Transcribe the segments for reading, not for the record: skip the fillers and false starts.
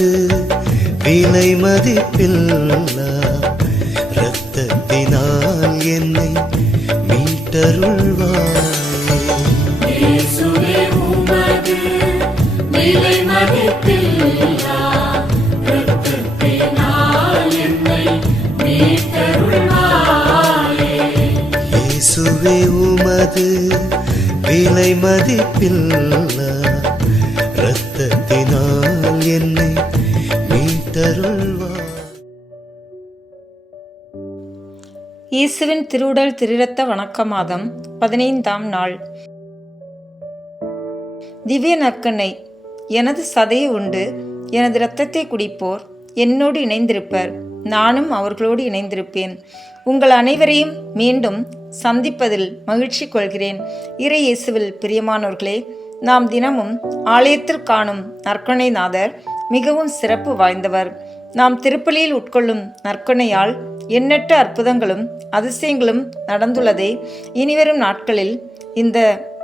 உமது விலை மதிப்பில்லா இரத்தத்தினால் என்னை மீட்டருள்வாயே. இயேசுவே உமது விலை மதிப்பில்லா இரத்தத்தினால் என்னை மீட்டருள்வாயே. இயேசுவே உமது விலை மதிப்பில்லா இரத்தத்தினால் என்னை மீட்டருள்வாயே. இயேசுவின் திருவுடல் திருரத்த வணக்க மாதம் 15ஆம் நாள். திவ்ய நற்கண்ணை. எனது சதையை உண்டு எனது இரத்தத்தை குடிப்போர் என்னோடு இணைந்திருப்பர், நானும் அவர்களோடு இணைந்திருப்பேன். உங்கள் அனைவரையும் மீண்டும் சந்திப்பதில் மகிழ்ச்சி கொள்கிறேன். இறை இயேசுவில் பிரியமானோர்களே, நாம் தினமும் ஆலயத்தில் காணும் நற்கொணைநாதர் மிகவும் சிறப்பு வாய்ந்தவர். நாம் திருப்பலியில் உட்கொள்ளும் நற்கொணையால் எண்ணற்ற அற்புதங்களும் அதிசயங்களும் நடந்துள்ளதை இனிவரும் நாட்களில் இந்த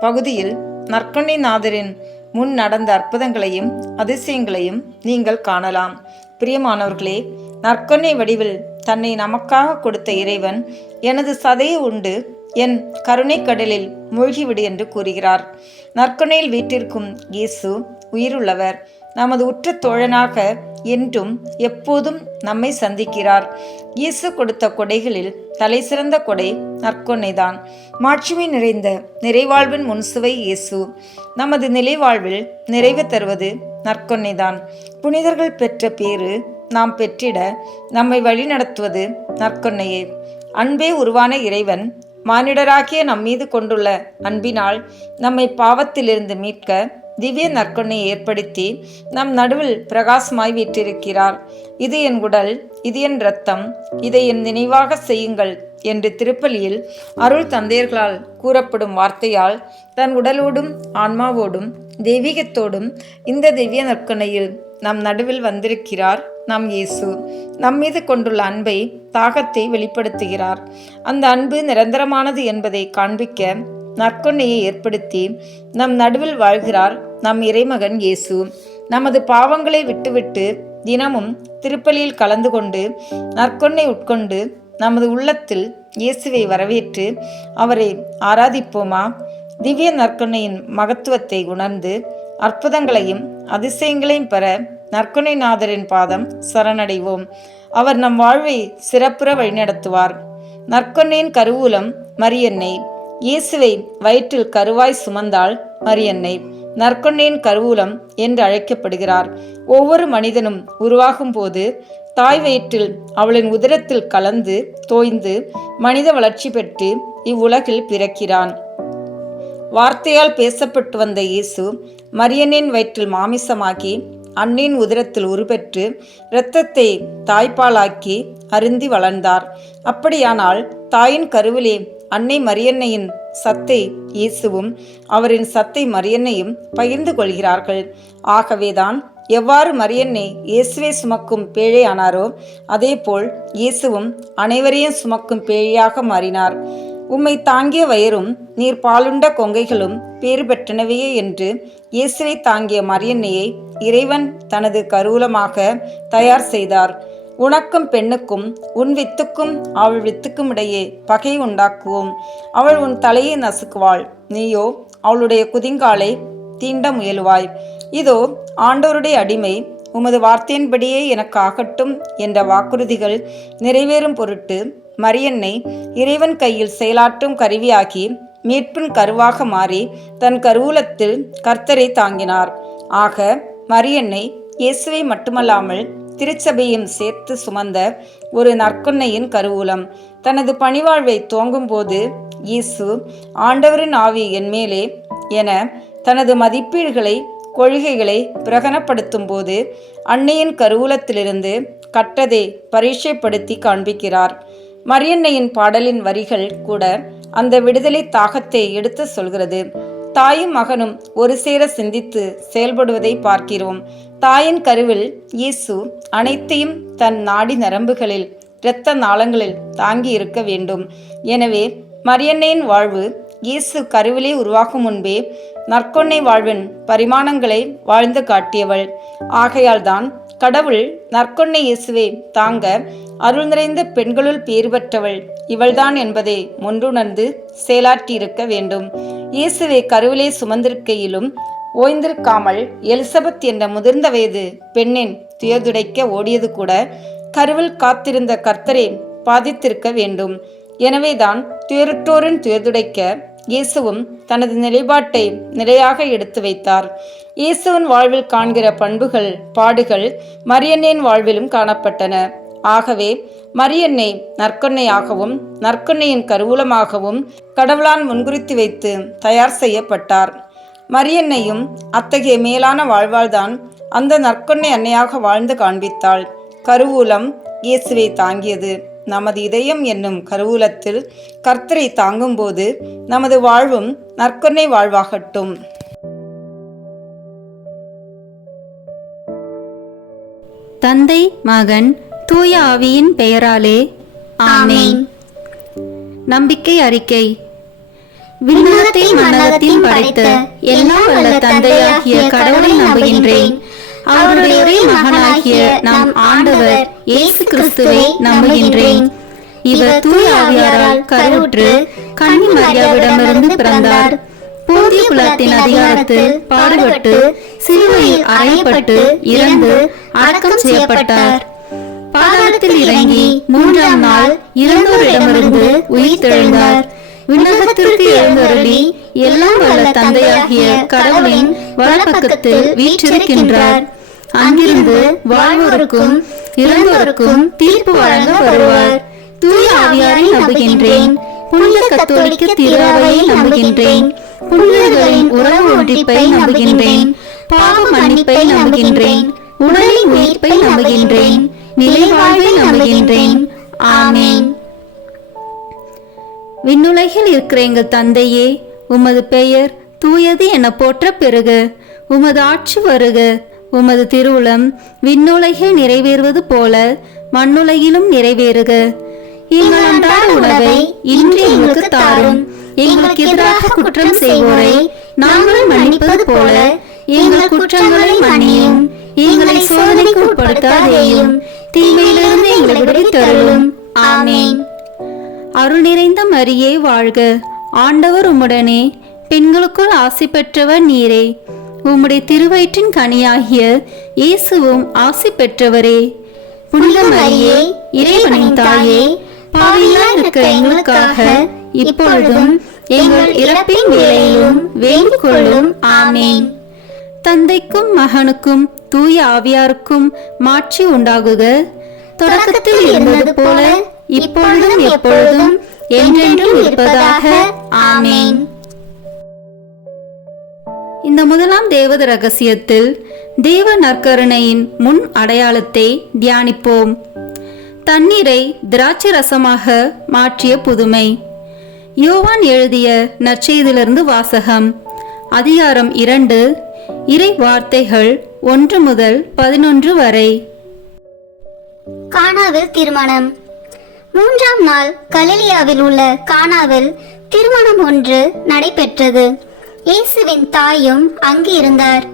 பகுதியில் நற்கொணைநாதரின் முன் நடந்த அற்புதங்களையும் அதிசயங்களையும் நீங்கள் காணலாம். பிரியமானவர்களே, நற்கொணை வடிவில் தன்னை நமக்காக கொடுத்த இறைவன் எனது சதையை உண்டு என் கருணை கடலில் மூழ்கிவிடு என்று கூறுகிறார். நற்கொணையில் வீற்றிருக்கும் இயேசு உயிருள்ளவர். நமது உற்ற தோழனாக என்றும் எப்போதும் நம்மை சந்திக்கிறார். இயேசு கொடுத்த கொடைகளில் தலை சிறந்த கொடை நற்கொணைதான். மாட்சிமை நிறைந்த நிறைவாழ்வின் முன்சுவை இயேசு. நமது நிலைவாழ்வில் நிறைவு தருவது நற்கொணைதான். புனிதர்கள் பெற்ற பேறு நாம் பெற்றிட நம்மை வழிநடத்துவது நற்கொணையே. அன்பே உருவான இறைவன் மானிடராகிய நம்மீது கொண்டுள்ள அன்பினால் நம்மை பாவத்திலிருந்து மீட்க திவ்ய நற்கொணையை ஏற்படுத்தி நம் நடுவில் பிரகாசமாய் வீற்றிருக்கிறார். இது என் உடல், இது என் இரத்தம், இதை என் நினைவாக செய்யுங்கள் என்று திருப்பலியில் அருள் தந்தையர்களால் கூறப்படும் வார்த்தையால் தன் உடலோடும் ஆன்மாவோடும் தெய்வீகத்தோடும் இந்த திவ்ய நற்கொணையில் நம் நடுவில் வந்திருக்கிறார் நம் இயேசு. நம்மீது கொண்டுள்ள அன்பை தாகத்தை வெளிப்படுத்துகிறார். அந்த அன்பு நிரந்தரமானது என்பதை காண்பிக்க நற்கொணையை ஏற்படுத்தி நம் நடுவில் வாழ்கிறார் நம் இறைமகன் இயேசு. நமது பாவங்களை விட்டுவிட்டு தினமும் திருப்பலியில் கலந்து கொண்டு நற்கொணை உட்கொண்டு நமது உள்ளத்தில் இயேசுவை வரவேற்று அவரை ஆராதிப்போமா? திவ்ய நற்கொணையின் மகத்துவத்தை உணர்ந்து அற்புதங்களையும் அதிசயங்களையும் பெற நற்கொணைநாதரின் பாதம் சரணடைவோம். அவர் நம் வாழ்வை சிறப்புற வழிநடத்துவார். நற்கொணையின் கருவூலம் மரியன்னை. இயேசுவை வயிற்றில் கருவாய் சுமந்தாள் மரியன்னை நற்கொணையின் கருவூலம் என்று அழைக்கப்படுகிறார். ஒவ்வொரு மனிதனும் உருவாகும் போது தாய் வயிற்றில் அவளின் உதரத்தில் கலந்து தோய்ந்து மனித வளர்ச்சி பெற்று இவ்வுலகில் பிறக்கிறான். வார்த்தையால் பேசப்பட்டு வந்த இயேசு மரியன்னின் வயிற்றில் மாமிசமாகி அன்னின் உதரத்தில் உருப்பெற்று இரத்தத்தை தாய்ப்பாலாக்கி அருந்தி வளர்ந்தார். அப்படியானால் தாயின் கருவிலே அன்னை மரியன்னையின் சத்தை இயேசுவும் அவரின் சத்தை மரியன்னையும் பகிர்ந்து கொள்கிறார்கள். ஆகவேதான் எவ்வாறு மரியன்னை இயேசுவை சுமக்கும் பேழை ஆனாரோ அதேபோல் இயேசுவும் அனைவரையும் சுமக்கும் பேழையாக மாறினார். உம்மை தாங்கிய வயிறும் நீர் பாலுண்ட கொங்கைகளும் பேறு பெற்றனவையே என்று இயேசுவை தாங்கிய மரியன்னையை இறைவன் தனது கருவூலமாக தயார் செய்தார். உனக்கும் பெண்ணுக்கும் உன் வித்துக்கும் அவள் வித்துக்கும் இடையே பகை உண்டாக்குவோம். அவள் உன் தலையை நசுக்குவாள், நீயோ அவளுடைய குதிங்காலை தீண்ட முயலுவாய். இதோ ஆண்டவருடைய அடிமை, உமது வார்த்தையின்படியே எனக்கு ஆகட்டும் என்ற வாக்குறுதிகள் நிறைவேறும் பொருட்டு மரியன்னை இறைவன் கையில் செயலாற்றும் கருவியாகி மீட்பின் கருவாக மாறி தன் கருவூலத்தில் கர்த்தரை தாங்கினார். ஆக மரியன்னை இயேசுவை மட்டுமல்லாமல் திருச்சபையும் சேர்த்து சுமந்த ஒரு நற்கொன்னையின் கருவூலம். தனது பணிவாழ்வை துவங்கும் போது இயேசு ஆண்டவரின் ஆவி என்மேலே என தனது மதிப்பீடுகளை கொள்கைகளை பிரகடனப்படுத்தும் போது அன்னையின் கருவூலத்திலிருந்து கட்டதை பரீட்சைப்படுத்தி காண்பிக்கிறார். மரியன்னையின் பாடலின் வரிகள் கூட அந்த விடுதலை தாகத்தை எடுத்து சொல்கிறது. தாயும் மகனும் ஒரு சேர சிந்தித்து செயல்படுவதை பார்க்கிறோம். தாயின் கருவில் இயேசு அனைத்தையும் தன் நாடி நரம்புகளில் இரத்த நாளங்களில் தாங்கி இருக்க வேண்டும். எனவே மரியன்னையின் வாழ்வு இயேசு கருவிலே உருவாகும் முன்பே நற்கொன்னை வாழ்வின் பரிமாணங்களை வாழ்ந்து காட்டியவள். ஆகையால்தான் கடவுள் நற்கொன்னை இயேசுவே தாங்க அருள் நிறைந்த பெண்களுள் பேறு பெற்றவள் இவள்தான் என்பதை முன்றுணர்ந்து செயலாற்றியிருக்க வேண்டும். இயேசுவை கருவிலே சுமந்திருக்கையிலும் ஓய்ந்திருக்காமல் எலிசபெத் என்ற முதிர்ந்த வயது பெண்ணின் துயர்துடைக்க ஓடியது கூட கருவில் காத்திருந்த கர்த்தரை பாதித்திருக்க வேண்டும். எனவேதான் துயருற்றோரின் துயர்துடைக்க இயேசுவும் தனது நிலைப்பாட்டை நிலையாக எடுத்து வைத்தார். இயேசுவின் வாழ்வில் காண்கிற பண்புகள் பாடுகள் மரியன்னையின் வாழ்விலும் காணப்பட்டன. ஆகவே மரியன்னை நற்கொன்னையாகவும் நற்கொன்னையின் கருவூலமாகவும் கடவுளால் முன்குறித்து வைத்து தயார் செய்யப்பட்டார். மரியன்னையும் அத்தகைய மேலான வாழ்வால்தான் அந்த நற்கொன்னை அன்னையாக வாழ்ந்து காண்பித்தாள். கருவூலம் இயேசுவை தாங்கியது. நமது இதயம் என்னும் கருவூலத்தில் கர்த்தரை தாங்கும்போது நமது வாழ்வும் நற்கொன்னை வாழ்வாகட்டும். தந்தை மகன் தூய ஆவியின் பெயராலே ஆமென். நம்பிக்கை அறிக்கை. விண்ணகத்தை மன்னகத்தில் படைத்த எல்லாம் வல்ல தந்தையாகிய கடவுளை நம்புகின்றேன். அவருடைய ஒரே மகனாகிய நம் ஆண்டவர் இயேசு கிறிஸ்துவை நம்புகின்றேன். இவர் தூய ஆவியாரால் கருவுற்று கன்னி மரியாவிடமிருந்து பிறந்தார். போதிய குலத்தின் அதிகாரத்தில் பாடுபட்டு சிலுவையில் அறையப்பட்டு இறந்து அடக்கம் செய்யப்பட்டார். பாதாளத்தில் இறங்கி 3ஆம் நாள் இறந்தோரிடமிருந்து உயிர் தெழுந்தார். விண்ணகத்திற்கு எழுந்தருளி எல்லாம் வல்ல தந்தையாகிய கடவுளின் வலப்பக்கத்தில் வீற்றிருக்கின்றார். அங்கிருந்து வாழ்வோருக்கும் இறந்தோருக்கும் தீர்ப்பு வழங்க வருவார். தூய ஆவியாரை நம்புகின்றேன். புனித கத்தோலிக்க திருஅவையை நம்புகின்றேன். புனிதர்களின் உறவு ஒன்றிப்பை நம்புகின்றேன். பாவ மன்னிப்பை நம்புகின்றேன். உடலின் உயிர்ப்பை நம்புகின்றேன். நிலை வாழ்வை நம்புகின்றேன். ஆமென். விண்ணுலகில் இருக்கிற எங்கள் தந்தையே, உமது பெயர் தூயது என போற்ற பெறுக. உமது ஆட்சி வருக. உமது திருவுளம் விண்ணுலகில் நிறைவேறுவது போல மண்ணுலகிலும் நிறைவேறுக. எங்கள் அன்றாட உணவை இன்று எங்களுக்கு தாரும். எங்களுக்கு எதிராக குற்றம் செய்வோரை நாங்கள் மன்னிப்பது போல எங்கள் குற்றங்களை மன்னியும். எங்களை சோதனைக்கு உட்படுத்தாதேயும், தீமையிலிருந்து எங்களை விடுவித்தருளும். ஆமென். அருள் நிறைந்த மரியே வாழ்க. ஆண்டவர் உம்முடனே, பெண்களுக்குள் ஆசி பெற்றவர் நீரே. உம்முடைய திருவயிற்றின் கனியாகிய இயேசுவும் ஆசி பெற்றவரே. புனித மரியே, இறைவனின் தாயே, பாவிகளாய் இருக்கிற எங்களுக்காக இப்பொழுதும் எங்கள் இறப்பின் வேளையிலும் வேண்டிக் கொள்ளும். ஆமென். தந்தைக்கும் மகனுக்கும் தூய ஆவியாருக்கும் மாட்சி உண்டாகுக. தொடக்கத்தில் இருந்தது போல இப்பொழுதும் எப்பொழுதும் என்றென்றும் இருப்பதாக. ஆமென். இந்த முதலாம் தேவத ரகசியத்தில் தேவ நற்கருணையின் முன் அடையாளத்தை தியானிப்போம். தண்ணீரை திராட்சை ரசமாக மாற்றிய புதுமை. யோவான் எழுதிய நற்செய்தியிலிருந்து வாசகம். அதிகாரம் 2, இறை வார்த்தைகள் 1 முதல் 11 வரை. கானாவில் திருமணம். 3ஆம் நாள் கலிலியாவில் உள்ள கானாவில் திருமணம் ஒன்று நடைபெற்றது. இயேசுவின் தாயும் அங்கு இருந்தார்.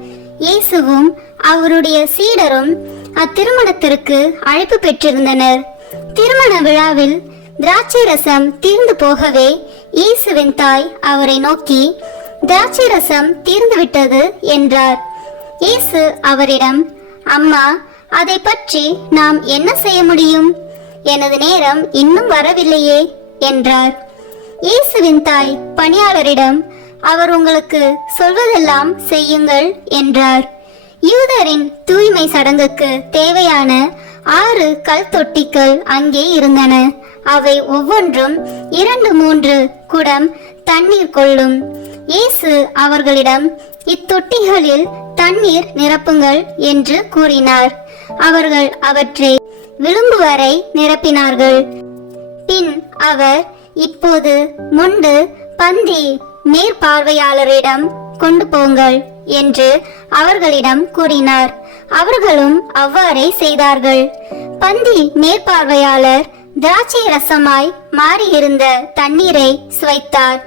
இயேசுவும் அவருடைய சீடரும் அத்திருமணத்திற்கு அழைப்பு பெற்றிருந்தனர். திருமண விழாவில் திராட்சை ரசம் தீர்ந்து போகவே இயேசுவின் தாய் அவரை நோக்கி, திராட்சை ரசம் தீர்ந்துவிட்டது என்றார். இயேசு அவரிடம், அம்மா, அதை பற்றி நாம் என்ன செய்ய முடியும்? எனது நேரம் இன்னும் வரவில்லையே என்றார். இயேசுவின் தாய் பணியாளரிடம், அவர் உங்களுக்கு சொல்வதெல்லாம் செய்யுங்கள் என்றார். யூதரின் தூய்மை சடங்குக்கு தேவையான 6 கல் தொட்டிகள் அங்கே இருந்தன. அவை ஒவ்வொன்றும் 2-3 குடம் தண்ணீர் கொள்ளும். இயேசு அவர்களிடம், இத்தொட்டிகளில் தண்ணீர் நிரப்புங்கள் என்று கூறினார். அவர்கள் அவற்றை விளிம்பு வரை நிரப்பினார்கள். பின் அவர், இப்போது முண்டு பந்தி மேற்பார்வையாளரிடம் கொண்டு போங்கள் என்று அவர்களிடம் கூறினார். அவர்களும் அவ்வாறே செய்தார்கள். பந்தி மேற்பார்வையாளர் திராட்சை ரசமாய் மாறியிருந்த தண்ணீரை சுவைத்தார்.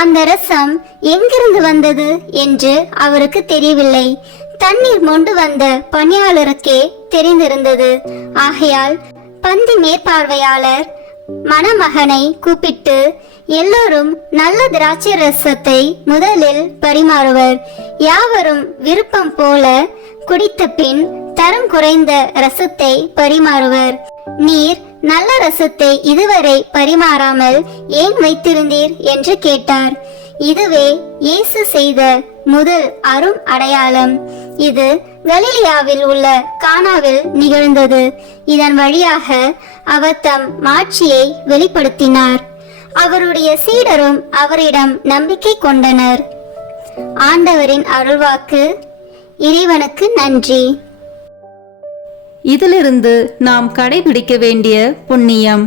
அந்த ரசம் எங்கிருந்து வந்தது என்று அவருக்கு தெரியவில்லை. தண்ணீர் மொண்டு வந்த பணியாளருக்கே தெரிந்திருந்தது. ஆகையால் பந்தி மேற்பார்வையாளர் மணமகனை கூப்பிட்டு, எல்லோரும் நல்ல திராட்சை ரசத்தை முதலில் பரிமாறுவர். யாவரும் விருப்பம் போல குடித்த பின் தரம் குறைந்த ரசத்தை பரிமாறுவர். நீர் நல்ல ரசத்தை இதுவரை பரிமாறாமல் ஏன் வைத்திருந்தீர் என்று கேட்டார். இதுவே இயேசு செய்த முதல் அரும் அடையாளம். இது கலிலியாவில் உள்ள கானாவில் நிகழ்ந்தது. இதன் வழியாக அவர் தம் மாட்சியை வெளிப்படுத்தினார். அவருடைய சீடரும் அவரிடம் நம்பிக்கை கொண்டனர். ஆண்டவரின் அருள்வாக்கு. இறைவனுக்கு நன்றி. இதிலிருந்து நாம் கடைபிடிக்க வேண்டிய புண்ணியம்,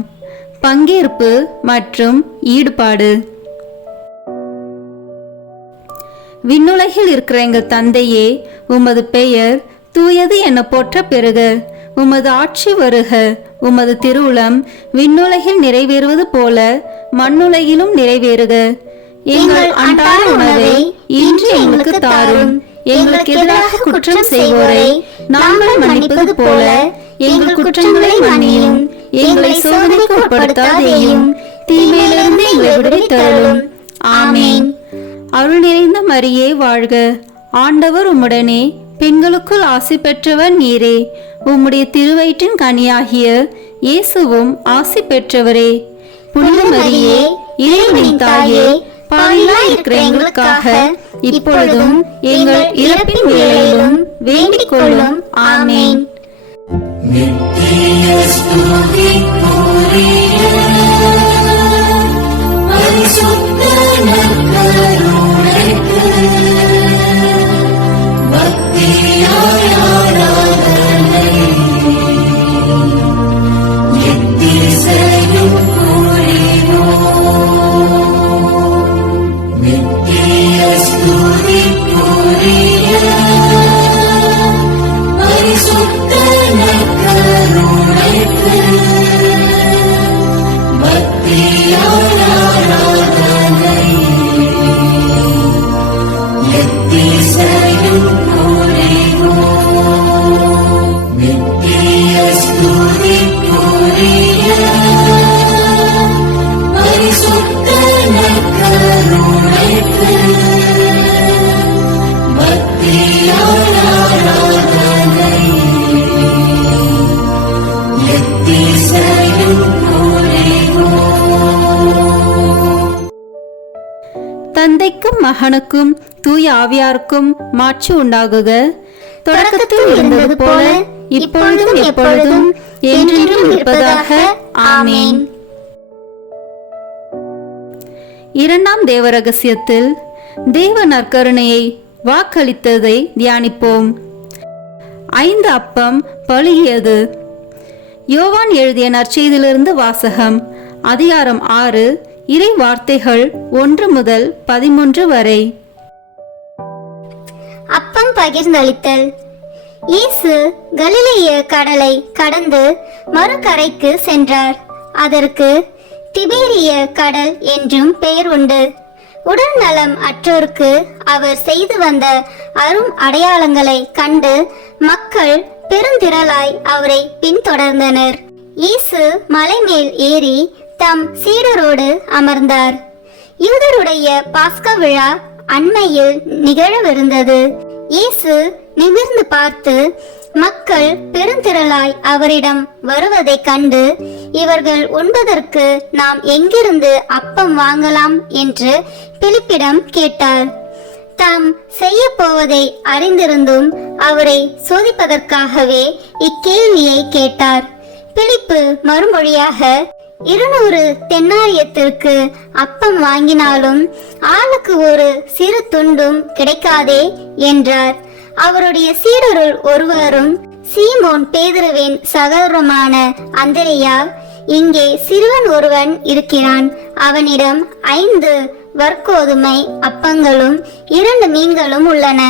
பங்கேற்பு மற்றும் ஈடுபாடு. விண்ணுலகில் இருக்கிற எங்கள் தந்தையே, உமது பெயர் தூயது என போற்ற பெறுக. உமது ஆட்சி வருக. உமது திருவுளம் விண்ணுலகில் நிறைவேறுவது போல மண்ணுலகிலும் நிறைவேறுக. எங்கள் அன்றாட உணவை இன்று எங்களுக்கு தாரும். எங்களுக்கு எதிராக குற்றம் செய்வோரை நாங்கள் மன்னிப்பது போல எங்கள் குற்றங்களை மன்னியும். எங்களை சோதனைக்கு உட்படுத்தாதேயும், தீமையிலிருந்து எங்களை விடுவித்தருளும். ஆமேன். அருள் நிறைந்த மரியே வாழ்க. ஆண்டவர் உம்முடனே, பெண்களுக்குள் ஆசி பெற்றவர் நீரே. உம்முடைய திருவயிற்றின் கனியாகிய இயேசுவும் ஆசி பெற்றவரே. புனித மரியே, இறைவனின் தாயே, பாவிகளாய் இருக்கிற எங்களுக்காக இப்பொழுதும் எங்கள் இறப்பின் வேளையிலும் வேண்டிக் கொள்ளும். ஆமேன். நித்திய ஸ்துதிக்குரிய பரிசுத்த நற்கருணைக்கு பக்தியாய் ஆராதனை எத்திசையும் புரிவோம். நித்திய ஸ்துதிக்குரிய பரிசுத்த நற்கருணைக்கு பக்தியாய் ஆராதனை எத்திசையும் புரிவோம். நித்திய ஸ்துதிக்குரிய பரிசுத்த நற்கருணைக்கு பக்தியாய் ஆராதனை எத்திசையும் புரிவோம். தந்தைக்கும் மகனுக்கும் தூய ஆவியாருக்கும் மாட்சி உண்டாகுக. தொடக்கத்தில் இருந்தது போல இப்பொழுதும் எப்பொழுதும் என்றென்றும் இருப்பதாக. ஆமேன். இரண்டாம் தேவ ரகசியத்தில் தேவ நற்கருணையை வாக்களித்ததை தியானிப்போம். 5 அப்பம் பழுகியது. யோவான் எழுதிய நற்செய்தியிலிருந்து வாசகம். அதிகாரம் 6, இறை வார்த்தைகள் 1 முதல் 13 வரை. அப்பம் பகிர்ந்தளித்தல். இயேசு கலிலேய கடலை கடந்து மறுகரைக்கு சென்றார். அதற்கு திபேரிய கடல் என்றும் பெயர் உண்டு. உடல் நலம் அற்றோருக்கு அவர் செய்து வந்த அரும் அடையாளங்களை கண்டு மக்கள் பெருந்திரளாய் அவரை பின்தொடர்ந்தனர். இயேசு மலை மேல் ஏறி தம் சீடரோடு அமர்ந்தார். யூதருடைய பாஸ்கா விழா அண்மையில் நிகழவிருந்தது. இயேசு நிமிர்ந்து பார்த்து மக்கள் பெருந்திரளாய் அவரிடம் வருவதைக் கண்டு, இவர்கள் உண்பதற்கு நாம் எங்கிருந்து அப்பம் வாங்கலாம் என்று பிலிப்பிடம் கேட்டார். தாம் செய்ய போவதை அறிந்திருந்தும் அவரை சோதிப்பதற்காகவே இக்கேள்வியை கேட்டார். பிலிப்பு மறுமொழியாக, 200 தென்னாரியத்திற்கு அப்பம் வாங்கினாலும் ஆளுக்கு ஒரு சிறு துண்டும் கிடைக்காதே என்றார். அவருடைய சீடருள் ஒருவரும் சீமோன் பேதுருவின் சகோதரமான அந்திரேயா, இங்கே சிறுவன் ஒருவன் இருக்கிறான், அவனிடம் 5 வற்கோதுமை அப்பங்களும் 2 மீன்களும் உள்ளன,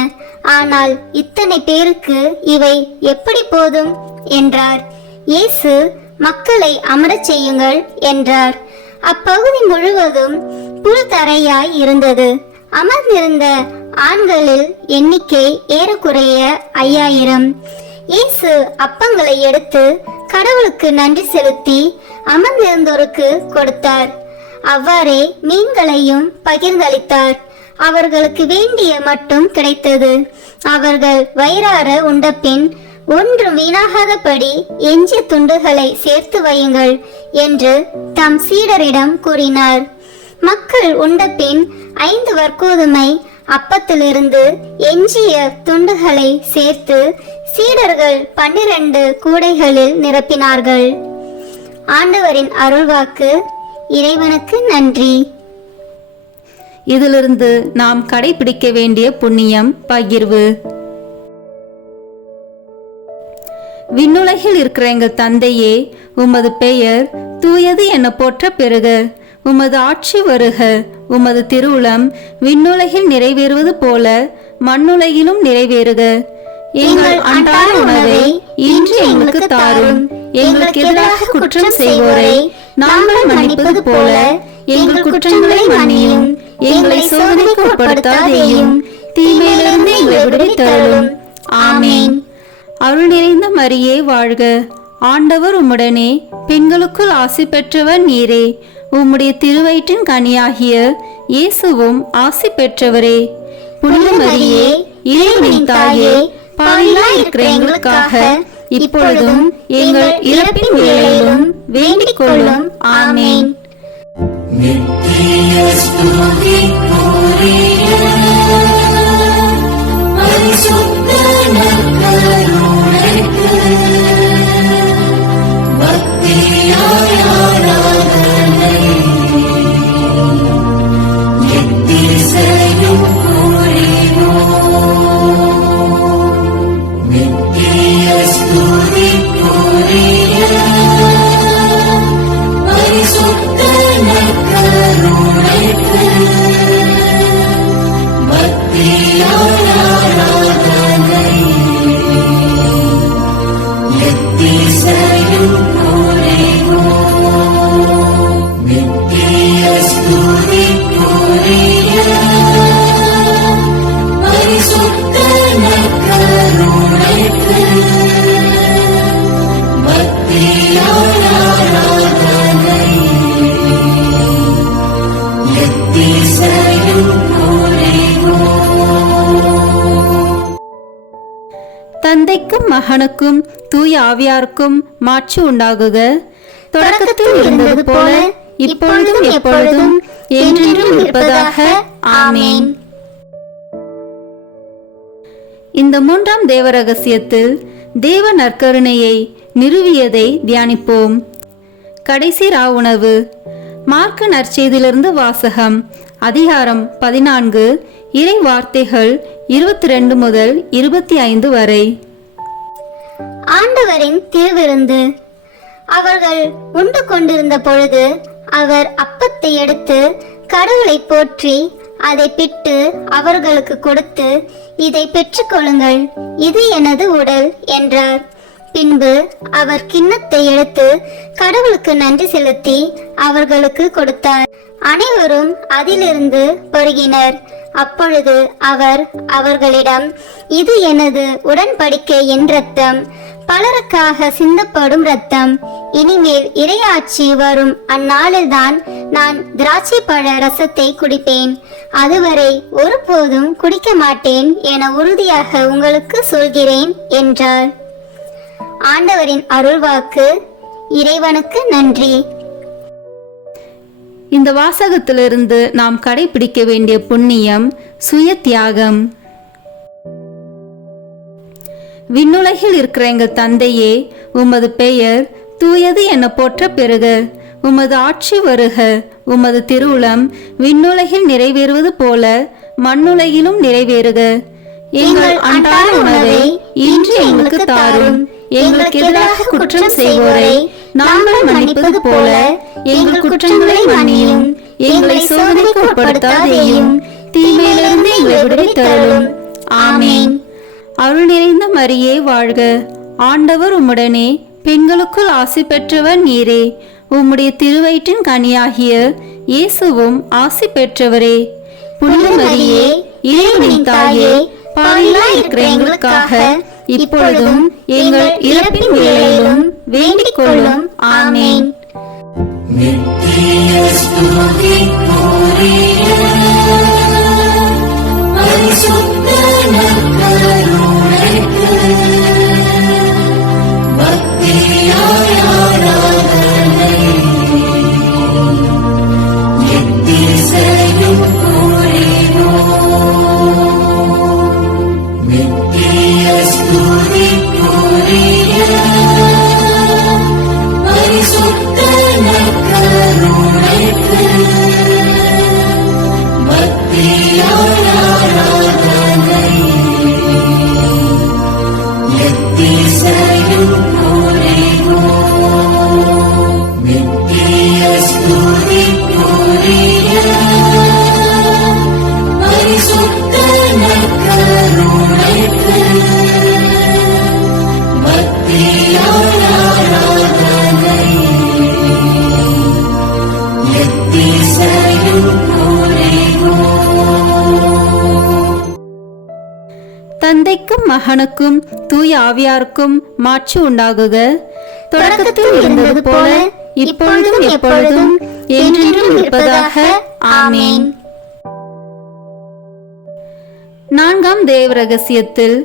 ஆனால் இத்தனை பேருக்கு இவை எப்படி போதும் என்றார். இயேசு, மக்களை அமரச் செய்யுங்கள் என்றார். அப்பகுதி முழுவதும் புல் தரையாய் இருந்தது. அமர்ந்திருந்த ஆண்களில் எண்ணிக்கை ஏறக்குறைய 5000. இயேசு அப்பங்களை எடுத்து கடவுளுக்கு நன்றி செலுத்தி அமர்ந்திருந்தோருக்கு கொடுத்தார். அவ்வாறே மீன்களையும் பகிர்ந்தளித்தார். அவர்களுக்கு வேண்டிய மட்டும் கிடைத்தது. அவர்கள் வயிறார உண்டபின் ஒன்றும் வீணாகாதபடி எஞ்சிய துண்டுகளை சேர்த்து வையுங்கள் என்று தம் சீடரிடம் கூறினார். மக்கள் உண்டபின் 5 வற்கோதுமை அப்பத்திலிருந்து எஞ்சிய துண்டுகளை சேர்த்து சீடர்கள் 12 கூடைகளில் நிரப்பினார்கள். ஆண்டவரின் அருள்வாக்கு. இறைவனுக்கு நன்றி. இதிலிருந்து நாம் கடைபிடிக்க வேண்டிய புண்ணியம் பகிர்வு. விண்ணுலகில் இருக்கிற எங்கள் தந்தையே, உமது பெயர் தூயது என போற்ற பெறுக. உமது ஆட்சி வருக. உமது திருவுளம் விண்ணுலகில் நிறைவேறுவது போல மண்ணுலகிலும் நிறைவேறுக. எங்கள் அன்றாட உணவை இன்று எங்களுக்கு தாரும். எங்களுக்கு எதிராக குற்றம் செய்வோரை நாங்கள் மன்னிப்பது போல எங்கள் குற்றங்களை மன்னியும். எங்களை சோதனைக்கு உட்படுத்தாதேயும், தீமையிலிருந்து எங்களை விடுவித்தருளும். ஆமேன். அருள் நிறைந்த மரியே வாழ்க. ஆண்டவர் உம்முடனே, பெண்களுக்குள் ஆசி பெற்றவர் நீரே. உம்முடைய திருவயிற்றின் கனியாகிய இயேசுவும் ஆசி பெற்றவரே. புனித மரியே, இறைவனின் தாயே, பாவிகளாய் இருக்கிற எங்களுக்காக இப்பொழுதும் எங்கள் இறப்பின் வேளையிலும் வேண்டிக் கொள்ளும். ஆமேன். நித்திய ஸ்துதிக்குரிய பரிசுத்த நற்கருணைக்கு பக்தியாய் ஆராதனை எத்திசையும் புரிவோம். நித்திய ஸ்துதிக்குரிய பரிசுத்த நற்கருணைக்கு பக்தியாய் ஆராதனை எத்திசையும் புரிவோம். நித்திய ஸ்துதிக்குரிய பரிசுத்த நற்கருணைக்கு பக்தியாய் ஆராதனை எத்திசையும் புரிவோம். தந்தைக்கும் மகனுக்கும் தூய ஆவியாருக்கும் மாட்சி உண்டாகுக. தொடக்கத்தில் இருந்தது போல இப்பொழுதும் எப்பொழுதும் என்றென்றும் இருப்பதாக. ஆமேன். இந்த 3ஆம் தேவ ரகசியத்தில் தேவ நற்கருணையை நிறுவியதை தியானிப்போம். கடைசி உணவு. மார்க்கு நற்செய்தியிலிருந்து வாசகம். அதிகாரம் 14, இறை வார்த்தைகள் 22 முதல் 25 வரை. ஆண்டவரின் திருவிருந்து. அவர்கள் உண்டு கொண்டிருந்த பொழுது அவர் அப்பத்தை எடுத்து கடவுளை போற்றி அதை பிட்டு அவர்களுக்கு கொடுத்து, இதை பெற்றுக்கொள்ளுங்கள், இது எனது உடல் என்றார். பின்பு அவர் கிண்ணத்தை எடுத்து கடவுளுக்கு நன்றி செலுத்தி அவர்களுக்கு கொடுத்தார். அனைவரும் அதிலிருந்து பருகினர். அப்பொழுது அவர் அவர்களிடம், இது எனது உடன்படிக்கையின் இரத்தம், பலருக்காக சிந்தப்படும் இரத்தம். இனிமேல் இறையாட்சி வரும் அந்நாளில்தான் நான் திராட்சை பழ ரசத்தை குடிப்பேன். அதுவரை ஒருபோதும் குடிக்க மாட்டேன் என உறுதியாக உங்களுக்கு சொல்கிறேன் என்றார். ஆண்டவரின் அருள்வாக்கு. இறைவனுக்கு நன்றி. இந்த வாசகத்திலிருந்து நாம் கடைபிடிக்க வேண்டிய புண்ணியம் சுய தியாகம். விண்ணுலகில் இருக்கிற எங்கள் தந்தையே, உமது பெயர் தூயது என போற்ற பெறுக. உமது ஆட்சி வருக. உமது திருவுளம் விண்ணுலகில் நிறைவேறுவது போல மண்ணுலகிலும் நிறைவேறுக. எங்கள் அன்றாட உணவை இன்று எங்களுக்கு தாரும். எங்களுக்கு எதிராக குற்றம் செய்வோரை நாங்கள் மன்னிப்பது போல எங்கள் குற்றங்களை மன்னியும். எங்களை சோதனைக்கு உட்படுத்தாதேயும், தீமையிலிருந்து எங்களை விடுவித்தருளும். ஆமேன். அருள் நிறைந்த மரியே வாழ்க. ஆண்டவர் உம்முடனே, பெண்களுக்குள் ஆசி பெற்றவர் நீரே. உம்முடைய திருவயிற்றின் கனியாகிய இயேசுவும் ஆசி பெற்றவரே. புனித மரியே, இறைவனின் தாயே, பாவிகளா இருக்கிற எங்களுக்காக இப்பொழுதும் எங்கள் இறப்பின் வேளையிலும் வேண்டிக் கொள்ளும். ஆமேன். நித்திய ஸ்துதிக்குரிய பரிசுத்த நற்கருணைக்கு பக்தியாய் ஆராதனை எத்திசையும் புரிவோம். நித்திய ஸ்துதிக்குரிய பரிசுத்த நற்கருணைக்கு பக்தியாய் ஆராதனை எத்திசையும் புரிவோம். நித்திய ஸ்துதிக்குரிய பரிசுத்த நற்கருணைக்கு பக்தியாய் ஆராதனை எத்திசையும் புரிவோம். தந்தைக்கும் மகனுக்கும் தூய ஆவியாருக்கும் மாட்சி உண்டாகுக. தொடக்கத்தில் இருந்தது போல இப்பொழுதும் எப்பொழுதும் என்றென்றும் இருப்பதாக. ஆமேன். நான்காம் தேவ ரகசியத்தில்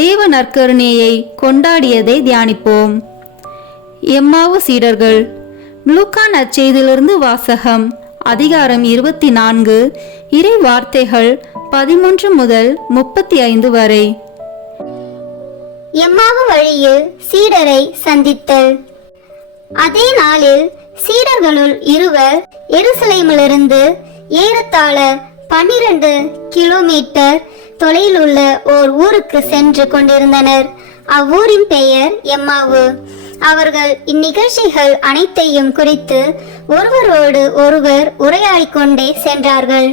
தேவ நற்கருணையை கொண்டாடியதை தியானிப்போம். எம்மாவு சீடர்கள். லூக்கா நற்செய்தியிலிருந்து வாசகம். அதிகாரம் 24, இறை வார்த்தைகள் 13 முதல் 35 வரை. எம்மாவு வழியில் சீடரை சந்தித்தல். அதே நாளில் சீடர்களுள் இருவர் எருசலேமிலிருந்து ஏறத்தாழ 12 கிலோமீட்டர் தொலைவில் உள்ள ஓர் ஊருக்கு சென்று கொண்டிருந்தனர். அவ்வூரின் பெயர் எம்மாவு. அவர்கள் இந்நிகழ்ச்சிகள் அனைத்தையும் குறித்து ஒருவரோடு ஒருவர் உரையாடிக் கொண்டே சென்றார்கள்.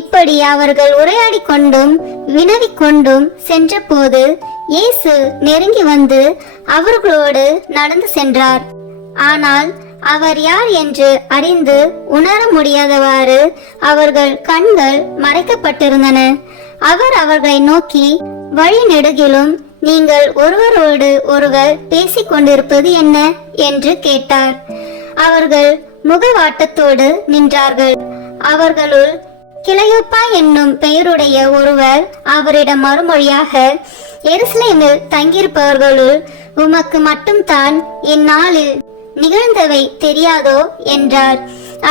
இப்படி அவர்கள் உரையாடிக் கொண்டும் வினவிக் கொண்டும் சென்றபோது இயேசு நெருங்கி வந்து அவர்களோடு நடந்து சென்றார். ஆனால் அவர் யார் என்று அறிந்து உணர முடியாதவாறு அவர்கள் கண்கள் மறைக்கப்பட்டிருந்தன. அவர் அவர்களை நோக்கி, வழி நெடுகிலும் நீங்கள் ஒருவரோடு ஒருவர் பேசிக் கொண்டிருப்பது என்ன என்று கேட்டார். அவர்கள் முகவாட்டத்தோடு நின்றார்கள். அவர்களுள் கிளையோப்பா என்னும் பெயருடைய ஒருவர் அவரிடம் மறுமொழியாக, எருசலேமில் தங்கியிருப்பவர்களுள் உமக்கு மட்டும்தான் இந்நாளில் நிகழ்ந்தவை தெரியாதோ என்றார்.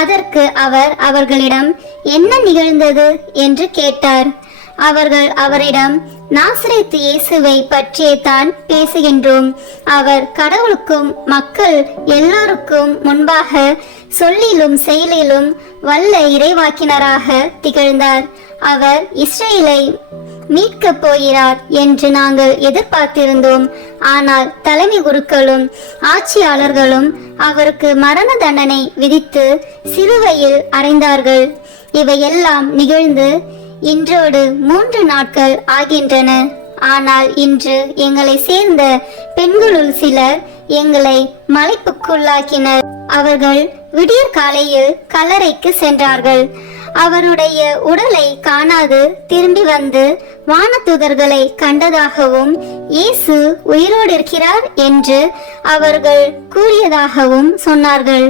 அதற்கு அவர் அவர்களிடம், என்ன நிகழ்ந்தது என்று கேட்டார். அவர்கள் அவரிடம், நாசரேத்து இயேசுவை பற்றியே தான் பேசுகின்றோம். அவர் கடவுளுக்கும் மக்கள் எல்லாருக்கும் முன்பாக சொல்லிலும் செயலிலும் வல்ல இறைவாக்கினராக திகழ்ந்தார். அவர் இஸ்ரேலை மீட்கப் போகிறார் என்று நாங்கள் எதிர்பார்த்திருந்தோம். ஆனால் தலைமை குருக்களும் ஆட்சியாளர்களும் அவருக்கு மரண தண்டனை விதித்து சிலுவையில் அறைந்தார்கள். இவையெல்லாம் நிகழ்ந்து இன்றோடு 3 நாட்கள் ஆகின்றன. ஆனால் இன்று எங்களை சேர்ந்த பெண்களுள் சிலர் எங்களை மலைப்புக்குள்ளாக்கினர். அவர்கள் விடியற் காலையில் கல்லறைக்கு சென்றார்கள். அவருடைய உடலை காணாது திரும்பி வந்து வானதூதர்களை கண்டதாகவும் இயேசு உயிரோடு இருக்கிறார் என்று அவர்கள் கூறியதாகவும் சொன்னார்கள்.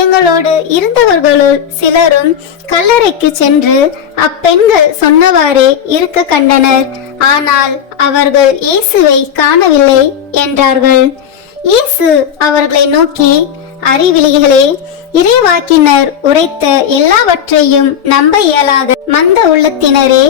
எங்களோடு இருந்தவர்களுள் சிலரும் கல்லறைக்கு சென்று அப்பெண்கள் சொன்னவாறே இருக்க கண்டனர். ஆனால் அவர்கள் இயேசுவை காணவில்லை என்றார்கள். இயேசு அவர்களை நோக்கி, அறிவிலிகளே, இறைவாக்கினர் உரைத்த எல்லாவற்றையும் நம்ப இயலாத மந்த உள்ளத்தினரே,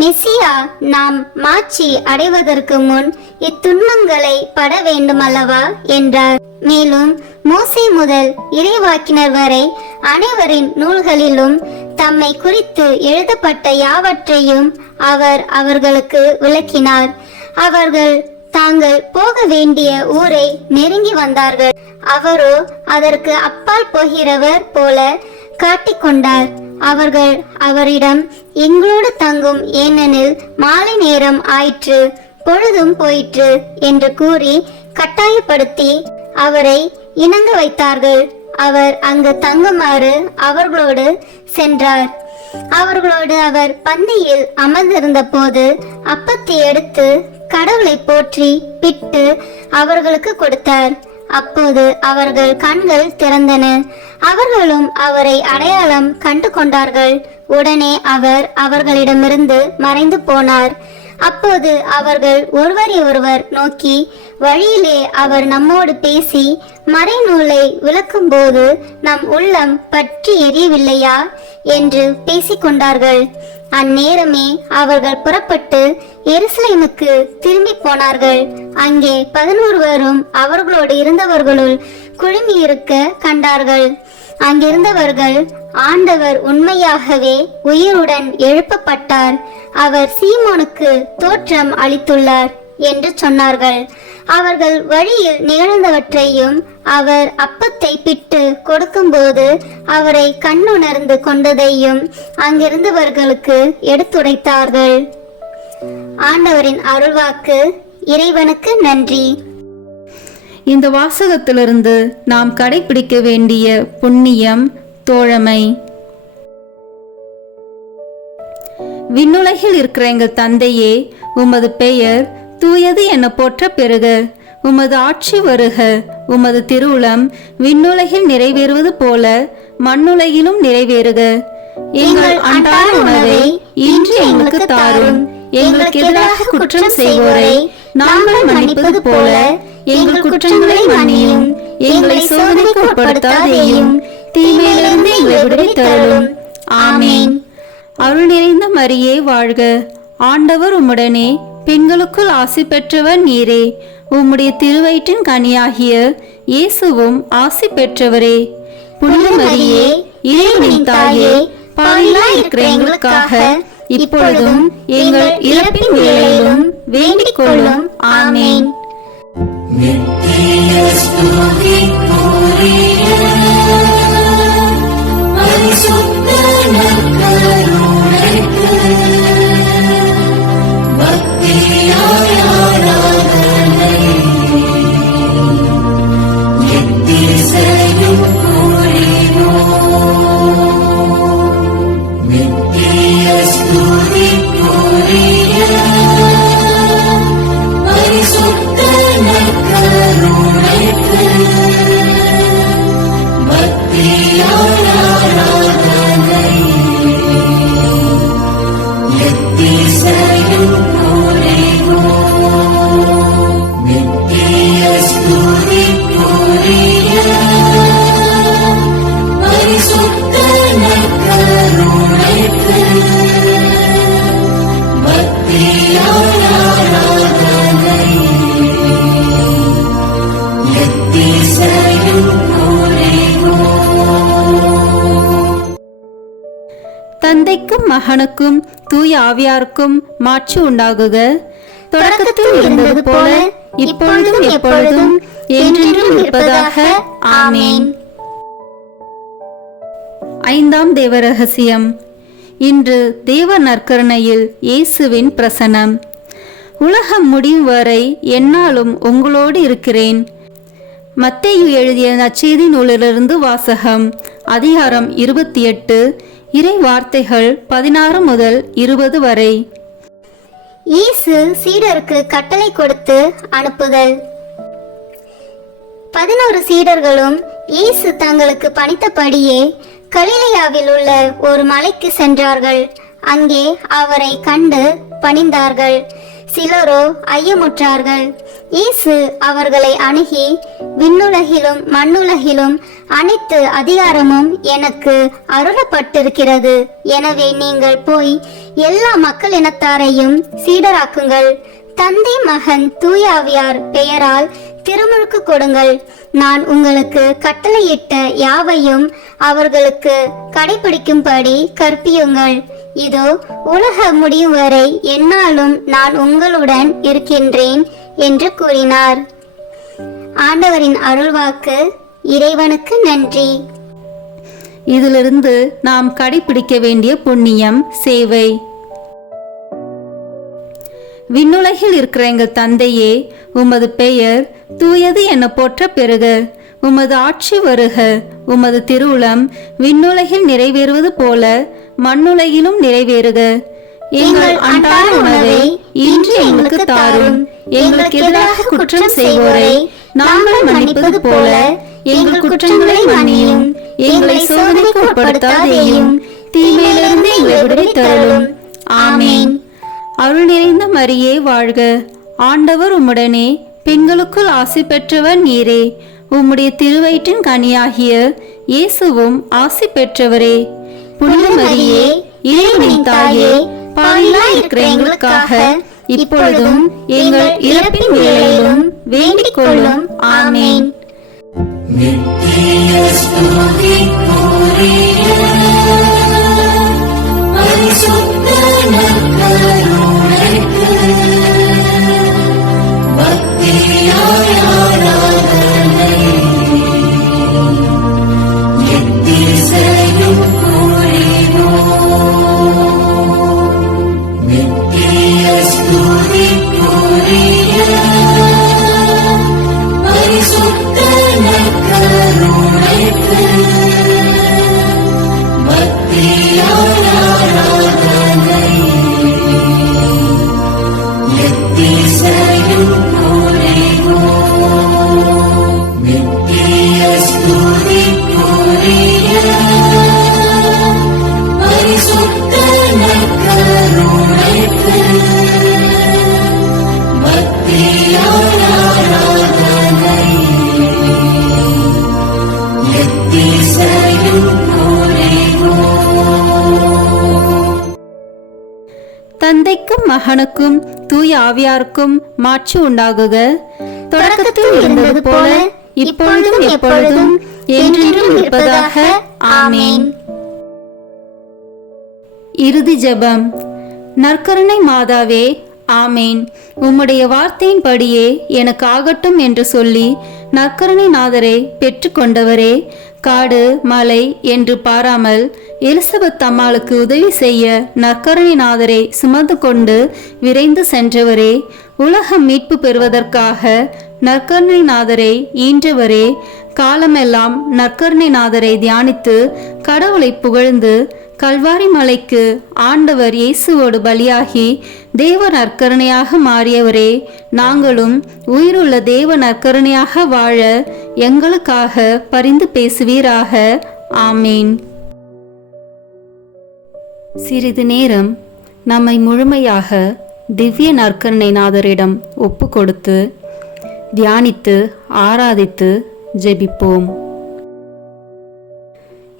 மெசியா நாம் மாட்சி அடைவதற்கு முன் இத்துன்பங்களை பட வேண்டுமல்லவா என்றார். மேலும் மோசே முதல் இறைவாக்கினர் வரை அனைவரின் நூல்களிலும் தம்மை குறித்து எழுதப்பட்ட யாவற்றையும் அவர் அவர்களுக்கு விளக்கினார். அவர்கள் தாங்கள் போக வேண்டிய ஊரை நெருங்கி வந்தார்கள். அவரோ அதற்கு அப்பால் போகிறவர் போல காட்டிக்கொண்டார். அவர்கள் அவரிடம், எங்களோடு தங்கும், ஏனெனில் மாலை நேரம் ஆயிற்று, பொழுதும் போயிற்று என்று கூறி கட்டாயப்படுத்தி அவரை இணங்க வைத்தார்கள். அவர் அங்கு தங்குமாறு அவர்களோடு சென்றார். அவர்களோடு அவர் பந்தியில் அமர்ந்திருந்த போது அப்பத்தை எடுத்து கடவுளை போற்றி பிட்டு அவர்களுக்கு கொடுத்தார். அப்போது அவர்கள் கண்கள் திறந்தன. அவர்களும் அவரை அடையாளம் கண்டு கொண்டார்கள். உடனே அவர் அவர்களிடமிருந்து மறைந்து போனார். அப்போது அவர்கள் ஒருவரை ஒருவர் நோக்கி, வழியிலே அவர் நம்மோடு பேசி மறைநூலை விளக்கும்போது நம் உள்ளம் பற்றி எரியவில்லையா என்று பேசிக்கொண்டார்கள். அந்நேரமே அவர்கள் புறப்பட்டு எருசலேமுக்கு திரும்பி போனார்கள். அங்கே 11 அவர்களோடு இருந்தவர்களுள் குழுமியிருக்க கண்டார்கள். அங்கிருந்தவர்கள், ஆண்டவர் உண்மையாகவே உயிருடன் எழுப்பப்பட்டார், அவர் சீமோனுக்கு தோற்றம் அளித்துள்ளார் என்று சொன்னார்கள். அவர்கள் வழியில் நிகழ்ந்தவற்றையும் அவர் அப்பத்தை பிட்டு கொடுக்கும்போது அவரை கண்ணுணர்ந்து கொண்டதையும் அங்கிருந்தவர்களுக்கு எடுத்துரைத்தார்கள். ஆண்டவரின் அருள்வாக்கு. இறைவனுக்கு நன்றி. இந்த வாசகத்திலிருந்து நாம் கடைபிடிக்க வேண்டிய புண்ணியம் தோழமை. விண்ணுலகில் இருக்கிற எங்கள் தந்தையே, உமது பெயர் தூயது என போற்ற பெறுக. உமது ஆட்சி வருக. உமது திருவுளம் விண்ணுலகில் நிறைவேறுவது போல மண்ணுலகிலும் நிறைவேறுக. எங்கள் அன்றாட உணவை இன்று எங்களுக்கு தாரும். எங்களுக்கு எதிராக குற்றம் செய்வோரை நாங்கள் மன்னிப்பது போல எங்கள் குற்றங்களை மன்னியும். எங்களை சோதனைக்கு உட்படுத்தாதேயும், தீமையிலிருந்து எங்களை விடுவித்தருளும். ஆமேன். அருள் நிறைந்த மரியே வாழ்க. ஆண்டவர் உம்முடனே, பெண்களுக்குள் ஆசி பெற்றவர் நீரே. உம்முடைய திருவயிற்றின் கனியாகிய இயேசுவும் ஆசி பெற்றவரே. புனித மரியே, இறைவனின் தாயே, பாவிகளாய் இருக்கிற எங்களுக்காக இப்பொழுதும் எங்கள் இறப்பின் வேளையிலும் வேண்டிக் கொள்ளும். ஆமேன். நித்திய ஸ்துதிக்குரிய பரிசுத்த நற்கருணைக்கு பக்தியாய் ஆராதனை எத்திசையும் புரிவோம். நித்திய ஸ்துதிக்குரிய பரிசுத்த நற்கருணைக்கு பக்தியாய் ஆராதனை எத்திசையும் புரிவோம். நித்திய ஸ்துதிக்குரிய பரிசுத்த நற்கருணைக்கு பக்தியாய் ஆராதனை எத்திசையும் புரிவோம். தந்தைக்கும் மகனுக்கும் தூய ஆவியாருக்கும் மாட்சி உண்டாகுக. தொடக்கத்தில் இருந்தது போல இப்பொழுதும் எப்பொழுதும் என்றென்றும் இருப்பதாக. ஆமேன். 5ஆம் தேவ ரகசியம். இன்று தேவ நற்கருணையில் இயேசுவின் பிரசனம். உலகம் முடியும் வரை எந்நாளும் உங்களோடு இருக்கிறேன். மத்தேயு எழுதிய நற்செய்தி நூலிலிருந்து வாசகம். அதிகாரம் 28, இறை வார்த்தைகள் 16 முதல் 20 வரை. இயேசு சீடருக்கு கட்டளை கொடுத்து அனுப்புதல். 11 சீடர்களும் இயேசு தங்களுக்கு பணித்தபடியே கலிலேயாவில் உள்ள ஒரு மலைக்கு சென்றார்கள். அங்கே அவரை கண்டு பணிந்தார்கள். சிலரோ ஐயமுற்றார்கள். இயேசு அவர்களை அணுகி, விண்ணுலகிலும் மண்ணுலகிலும் அனைத்து அதிகாரமும் எனக்கு அருளப்பட்டிருக்கிறது. எனவே நீங்கள் போய் எல்லா மக்களினத்தாரையும் சீடராக்குங்கள். தந்தை, மகன், தூய ஆவியார் பெயரால் திருமுழுக்கு கொடுங்கள். நான் உங்களுக்கு கட்டளையிட்ட யாவையும் அவர்களுக்கு கடைபிடிக்கும்படி கற்பியுங்கள். இதோ, உலக முடியும் வரை எந்நாளும் நான் உங்களுடன் இருக்கின்றேன் என்று கூறினார். ஆண்டவரின் அருள்வாக்கு. இறைவனுக்கு நன்றி. இதிலிருந்து நாம் கடைபிடிக்க வேண்டிய புண்ணியம் சேவை. விண்ணுலகில் இருக்கிற எங்கள் தந்தையே, உமது பெயர் தூயது என போற்ற பெறுக. உமது ஆட்சி வருக. உமது திருவுளம் விண்ணுலகில் நிறைவேறுவது போல மண்ணுலகிலும் நிறைவேறுக. எங்கள் அன்றாட உணவை இன்று எங்களுக்கு தாரும். எங்களுக்கு எதிராக குற்றம் செய்வோரை நாங்கள் மன்னிப்பது போல எங்கள் குற்றங்களை மன்னியும். எங்களை சோதனைக்கு உட்படுத்தாதேயும், தீமையிலிருந்து எங்களை விடுவித்தருளும். ஆமேன். அருள் நிறைந்த மரியே வாழ்க. ஆண்டவர் உம்முடனே, பெண்களுக்குள் ஆசி பெற்றவர் நீரே. உம்முடைய திருவயிற்றின் கனியாகிய இயேசுவும் ஆசி பெற்றவரே. புனித மரியே, இறைவனின் தாயே, பாவிகளாய் இருக்கிற எங்களுக்காக இப்பொழுதும் எங்கள் இறப்பின் வேளையிலும் வேண்டிக் கொள்ளும். ஆமேன். நித்திய ஸ்துதிக்குரிய பரிசுத்த நற்கருணைக்கு பக்தியாய் ஆராதனை எத்திசையும் புரிவோம். நித்திய ஸ்துதிக்குரிய பரிசுத்த நற்கருணைக்கு பக்தியாய் ஆராதனை எத்திசையும் புரிவோம். நித்திய ஸ்துதிக்குரிய பரிசுத்த நற்கருணைக்கு பக்தியாய் ஆராதனை எத்திசையும் புரிவோம். தந்தைக்கும் மகனுக்கும் தூய ஆவியாருக்கும் மாட்சி உண்டாகுக. தொடக்கத்தில் இருந்தது போல இப்பொழுதும் எப்பொழுதும் என்றென்றும் இருப்பதாக. ஆமேன். இறுதி ஜெபம். நற்கருணை மாதாவே, ஆமேன். உம்முடைய வார்த்தையின்படியே எனக்கு ஆகட்டும் என்று சொல்லி நற்கருணை நாதரை பெற்றுக்கொண்டவரே, காடு மலை என்று பாராமல் எலிசபெத் அம்மாளுக்கு உதவி செய்ய நற்கருணை நாதரை சுமந்து கொண்டு விரைந்து சென்றவரே, உலகம் மீட்பு பெறுவதற்காக நற்கருணை நாதரை ஈன்றவரே, காலமெல்லாம் நற்கருணை நாதரை தியானித்து கடவுளை புகழ்ந்து கல்வாரி மலைக்கு ஆண்டவர் இயேசுவோடு பலியாகி தேவ நற்கருணையாக மாறியவரே, நாங்களும் உயிருள்ள தேவ நற்கருணையாக வாழ எங்களுக்காக பரிந்து பேசுவீராக. ஆமீன். சிறிது நேரம் நம்மை முழுமையாக திவ்ய நற்கருணை நாதரிடம் ஒப்பு கொடுத்து தியானித்து ஆராதித்து ஜெபிப்போம்.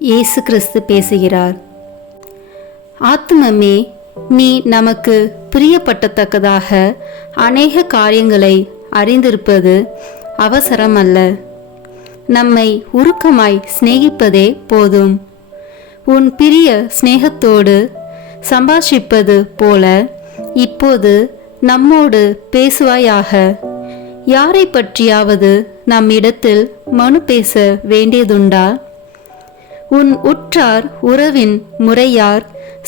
இயேசு கிறிஸ்து பேசுகிறார். ஆத்துமமே, நீ நமக்கு பிரியப்பட்டத்தக்கதாக அநேக காரியங்களை அறிந்திருப்பது அவசரமல்ல. நம்மை உருக்கமாய் சிநேகிப்பதே போதும். உன் பிரிய சிநேகத்தோடு சம்பாஷிப்பது போல இப்போது நம்மோடு பேசுவாயாக. யாரை பற்றியாவது நம்மிடத்தில் மனு பேச வேண்டியதுண்டா? உன் உற்றார் உறவின் முறையார்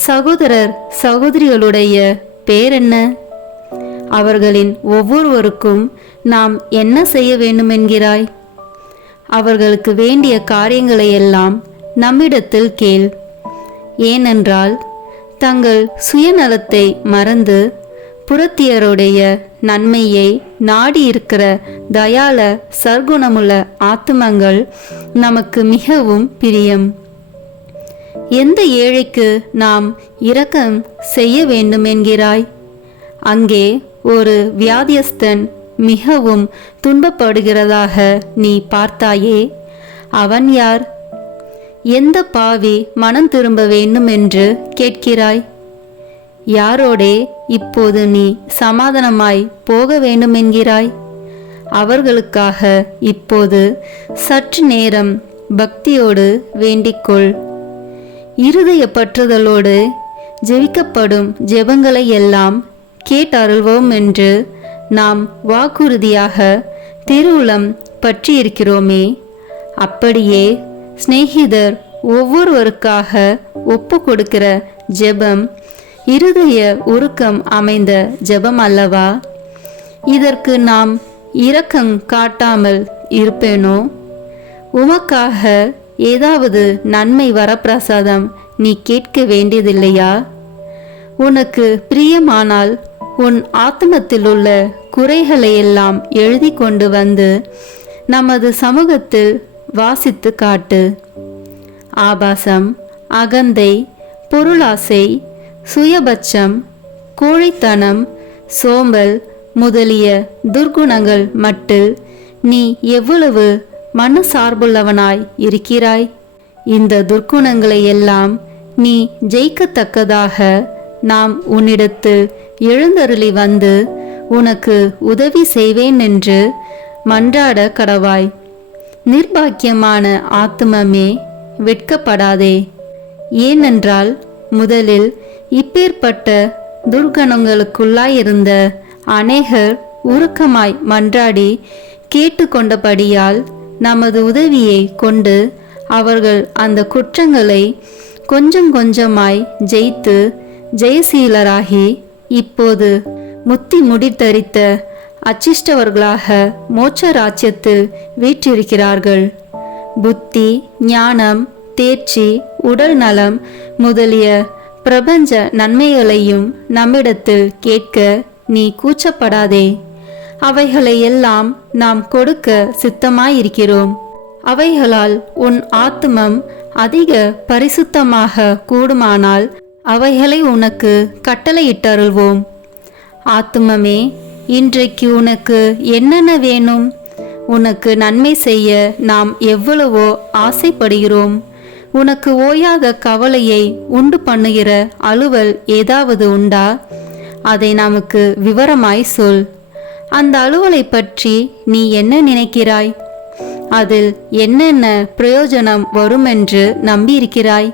சகோதரர் சகோதரிகளுடைய பேரென்ன? அவர்களின் ஒவ்வொருவருக்கும் நாம் என்ன செய்ய வேண்டுமென்கிறாய்? அவர்களுக்கு வேண்டிய காரியங்களை எல்லாம் நம்மிடத்தில் கேள். ஏனென்றால் தங்கள் சுயநலத்தை மறந்து புறத்தியருடைய நன்மையை நாடியிருக்கிற தயால சர்க்குணமுள்ள ஆத்துமங்கள் நமக்கு மிகவும் பிரியம். எந்த ஏழைக்கு நாம் இரக்கம் செய்ய வேண்டும் என்கிறாய்? அங்கே ஒரு வியாதியஸ்தன் மிகவும் துன்பப்படுகிறதாக நீ பார்த்தாயே, அவன் யார்? எந்த பாவி மனம் திரும்ப வேண்டும் என்று கேட்கிறாய்? யாரோடே இப்போது நீ சமாதானமாய் போக வேண்டும் என்கிறாய்? அவர்களுக்காக இப்போது சற்று நேரம் பக்தியோடு வேண்டிக்கொள். இருதய பற்றுதலோடு ஜெபிக்கப்படும் ஜெபங்களை எல்லாம் கேட்டருள்வோம் என்று நாம் வாக்குறுதியாக திருவுளம் பற்றியிருக்கிறோமே. அப்படியே சிநேகிதர் ஒவ்வொருவருக்காக ஒப்பு கொடுக்கிற ஜெபம் இருதய உருக்கம் அமைந்த ஜெபம் அல்லவா? இதற்கு நாம் இரக்கம் காட்டாமல் இருப்பேனோ? உமக்காக ஏதாவது நன்மை வரப்பிரசாதம் நீ கேட்க வேண்டியதில்லையா? உனக்கு பிரியமானால் உன் ஆத்மத்தில் உள்ள குறைகளையெல்லாம் எழுதி கொண்டு வந்து நமது சமூகத்தில் வாசித்து காட்டு. ஆபாசம், அகந்தை, பொருளாசை, சுயபட்சம், கோழைத்தனம், சோம்பல் முதலிய துர்குணங்கள் மட்டில் நீ எவ்வளவு மனசார்புள்ளவனாய் இருக்கிறாய்? இந்த துர்க்குணங்களை எல்லாம் நீ ஜெயிக்கத்தக்கதாக நாம் உன்னிடத்தில் எழுந்தருளி வந்து உனக்கு உதவி செய்வேன் என்று மன்றாட கடவாய். நிர்பாக்கியமான ஆத்துமமே, வெட்கப்படாதே. ஏனென்றால் முதலில் இப்பேற்பட்ட துர்கணங்களுக்குள்ளாயிருந்த அநேகர் உருக்கமாய் மன்றாடி கேட்டுக்கொண்டபடியால் நமது உதவியை கொண்டு அவர்கள் அந்த குற்றங்களை கொஞ்சம் கொஞ்சமாய் ஜெயித்து ஜெயசீலராகி இப்போது முத்தி முடித்தரித்த அச்சிஷ்டவர்களாக மோட்ச ராஜ்யத்தில் வீற்றிருக்கிறார்கள். புத்தி, ஞானம், தேர்ச்சி, உடல் நலம் முதலிய பிரபஞ்ச நன்மைகளையும் நம்மிடத்தில் கேட்க நீ கூச்சப்படாதே. அவைகளை எல்லாம் நாம் கொடுக்க சித்தமாயிருக்கிறோம். அவைகளால் உன் ஆத்துமம் அதிக பரிசுத்தமாக கூடுமானால் அவைகளை உனக்கு கட்டளையிட்டருள்வோம். ஆத்துமமே, இன்றைக்கு உனக்கு என்னென்ன வேணும்? உனக்கு நன்மை செய்ய நாம் எவ்வளவோ ஆசைப்படுகிறோம். உனக்கு ஓயாத கவலையை உண்டு பண்ணுகிற அலுவல் ஏதாவது உண்டா? அதை நமக்கு விவரமாய் சொல். அந்த அலுவலை பற்றி நீ என்ன நினைக்கிறாய்? அதில் என்னென்ன பிரயோஜனம் வருமென்று நம்பியிருக்கிறாய்?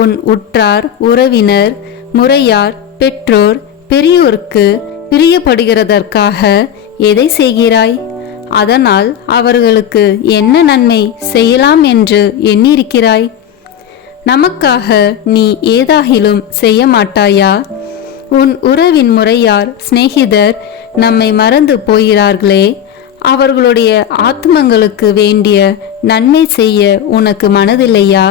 உன் உற்றார், உறவினர், முறையார், பெற்றோர், பெரியோருக்கு பிரியப்படுகிறதற்காக எதை செய்கிறாய்? அதனால் அவர்களுக்கு என்ன நன்மை செய்யலாம் என்று எண்ணியிருக்கிறாய்? நமக்காக நீ ஏதாகிலும் செய்ய மாட்டாயா? உன் உறவின் முறையார், சிநேகிதர் நம்மை மறந்து போகிறார்களே, அவர்களுடைய ஆத்மங்களுக்கு வேண்டிய நன்மை செய்ய உனக்கு மனதில்லையா?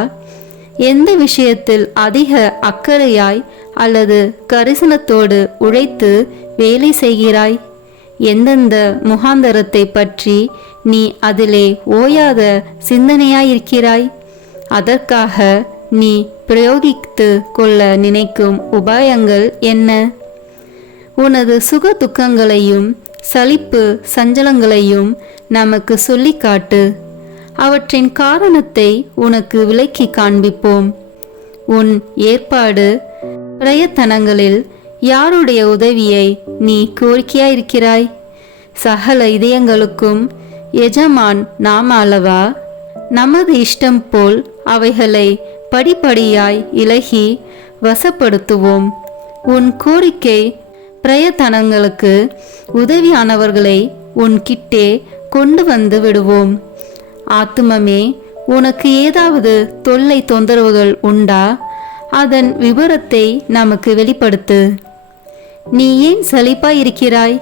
எந்த விஷயத்தில் அதிக அக்கறையாய் அல்லது கரிசனத்தோடு உழைத்து வேலை செய்கிறாய்? எந்தெந்த முகாந்தரத்தை பற்றி நீ அதிலே ஓயாத சிந்தனையாயிருக்கிறாய்? அதற்காக நீ பிரயோகித்து கொள்ள நினைக்கும் உபாயங்கள் என்ன? உனது சுக துக்கங்களையும் சலிப்பு சஞ்சலங்களையும் நமக்கு சொல்லி காட்டு. அவற்றின் காரணத்தை உனக்கு விளக்கி காண்பிப்போம். உன் ஏற்பாடு பிரயத்தனங்களில் யாருடைய உதவியை நீ கோரிக்கையாயிருக்கிறாய்? சகல இதயங்களுக்கும் எஜமான் நாம் அல்லவா? நமது இஷ்டம் போல் அவைகளை படிப்படியாய் இலகி வசப்படுத்துவோம். உன் கோரிக்கை பிரயத்தனங்களுக்கு உதவியானவர்களை உன் கிட்டே கொண்டு வந்து விடுவோம். ஆத்துமமே, உனக்கு ஏதாவது தொல்லை தொந்தரவுகள் உண்டா? அதன் விபரத்தை நமக்கு வெளிப்படுத்து. நீ ஏன் சலிப்பாயிருக்கிறாய்?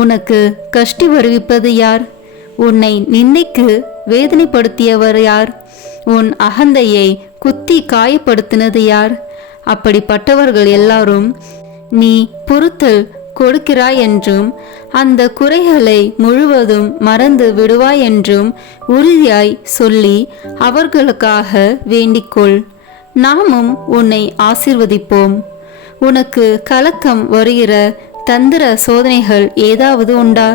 உனக்கு கஷ்டி வருவிப்பது யார்? உன்னை நிந்தைக்கு வேதனைப்படுத்தியவர் யார்? உன் அகந்தையை குத்தி காயப்படுத்தினது யார்? அப்படிப்பட்டவர்கள் எல்லாரும் நீ பொறுத்தல் கொடுக்கிறாய் என்றும் அந்த குறைகளை முழுவதும் மறந்து விடுவாய் என்றும் உறுதியாய் சொல்லி அவர்களுக்காக வேண்டிக்கொள். நாமும் உன்னை ஆசீர்வதிப்போம். உனக்கு கலக்கம் வருகிற தந்திர சோதனைகள் ஏதாவது உண்டா?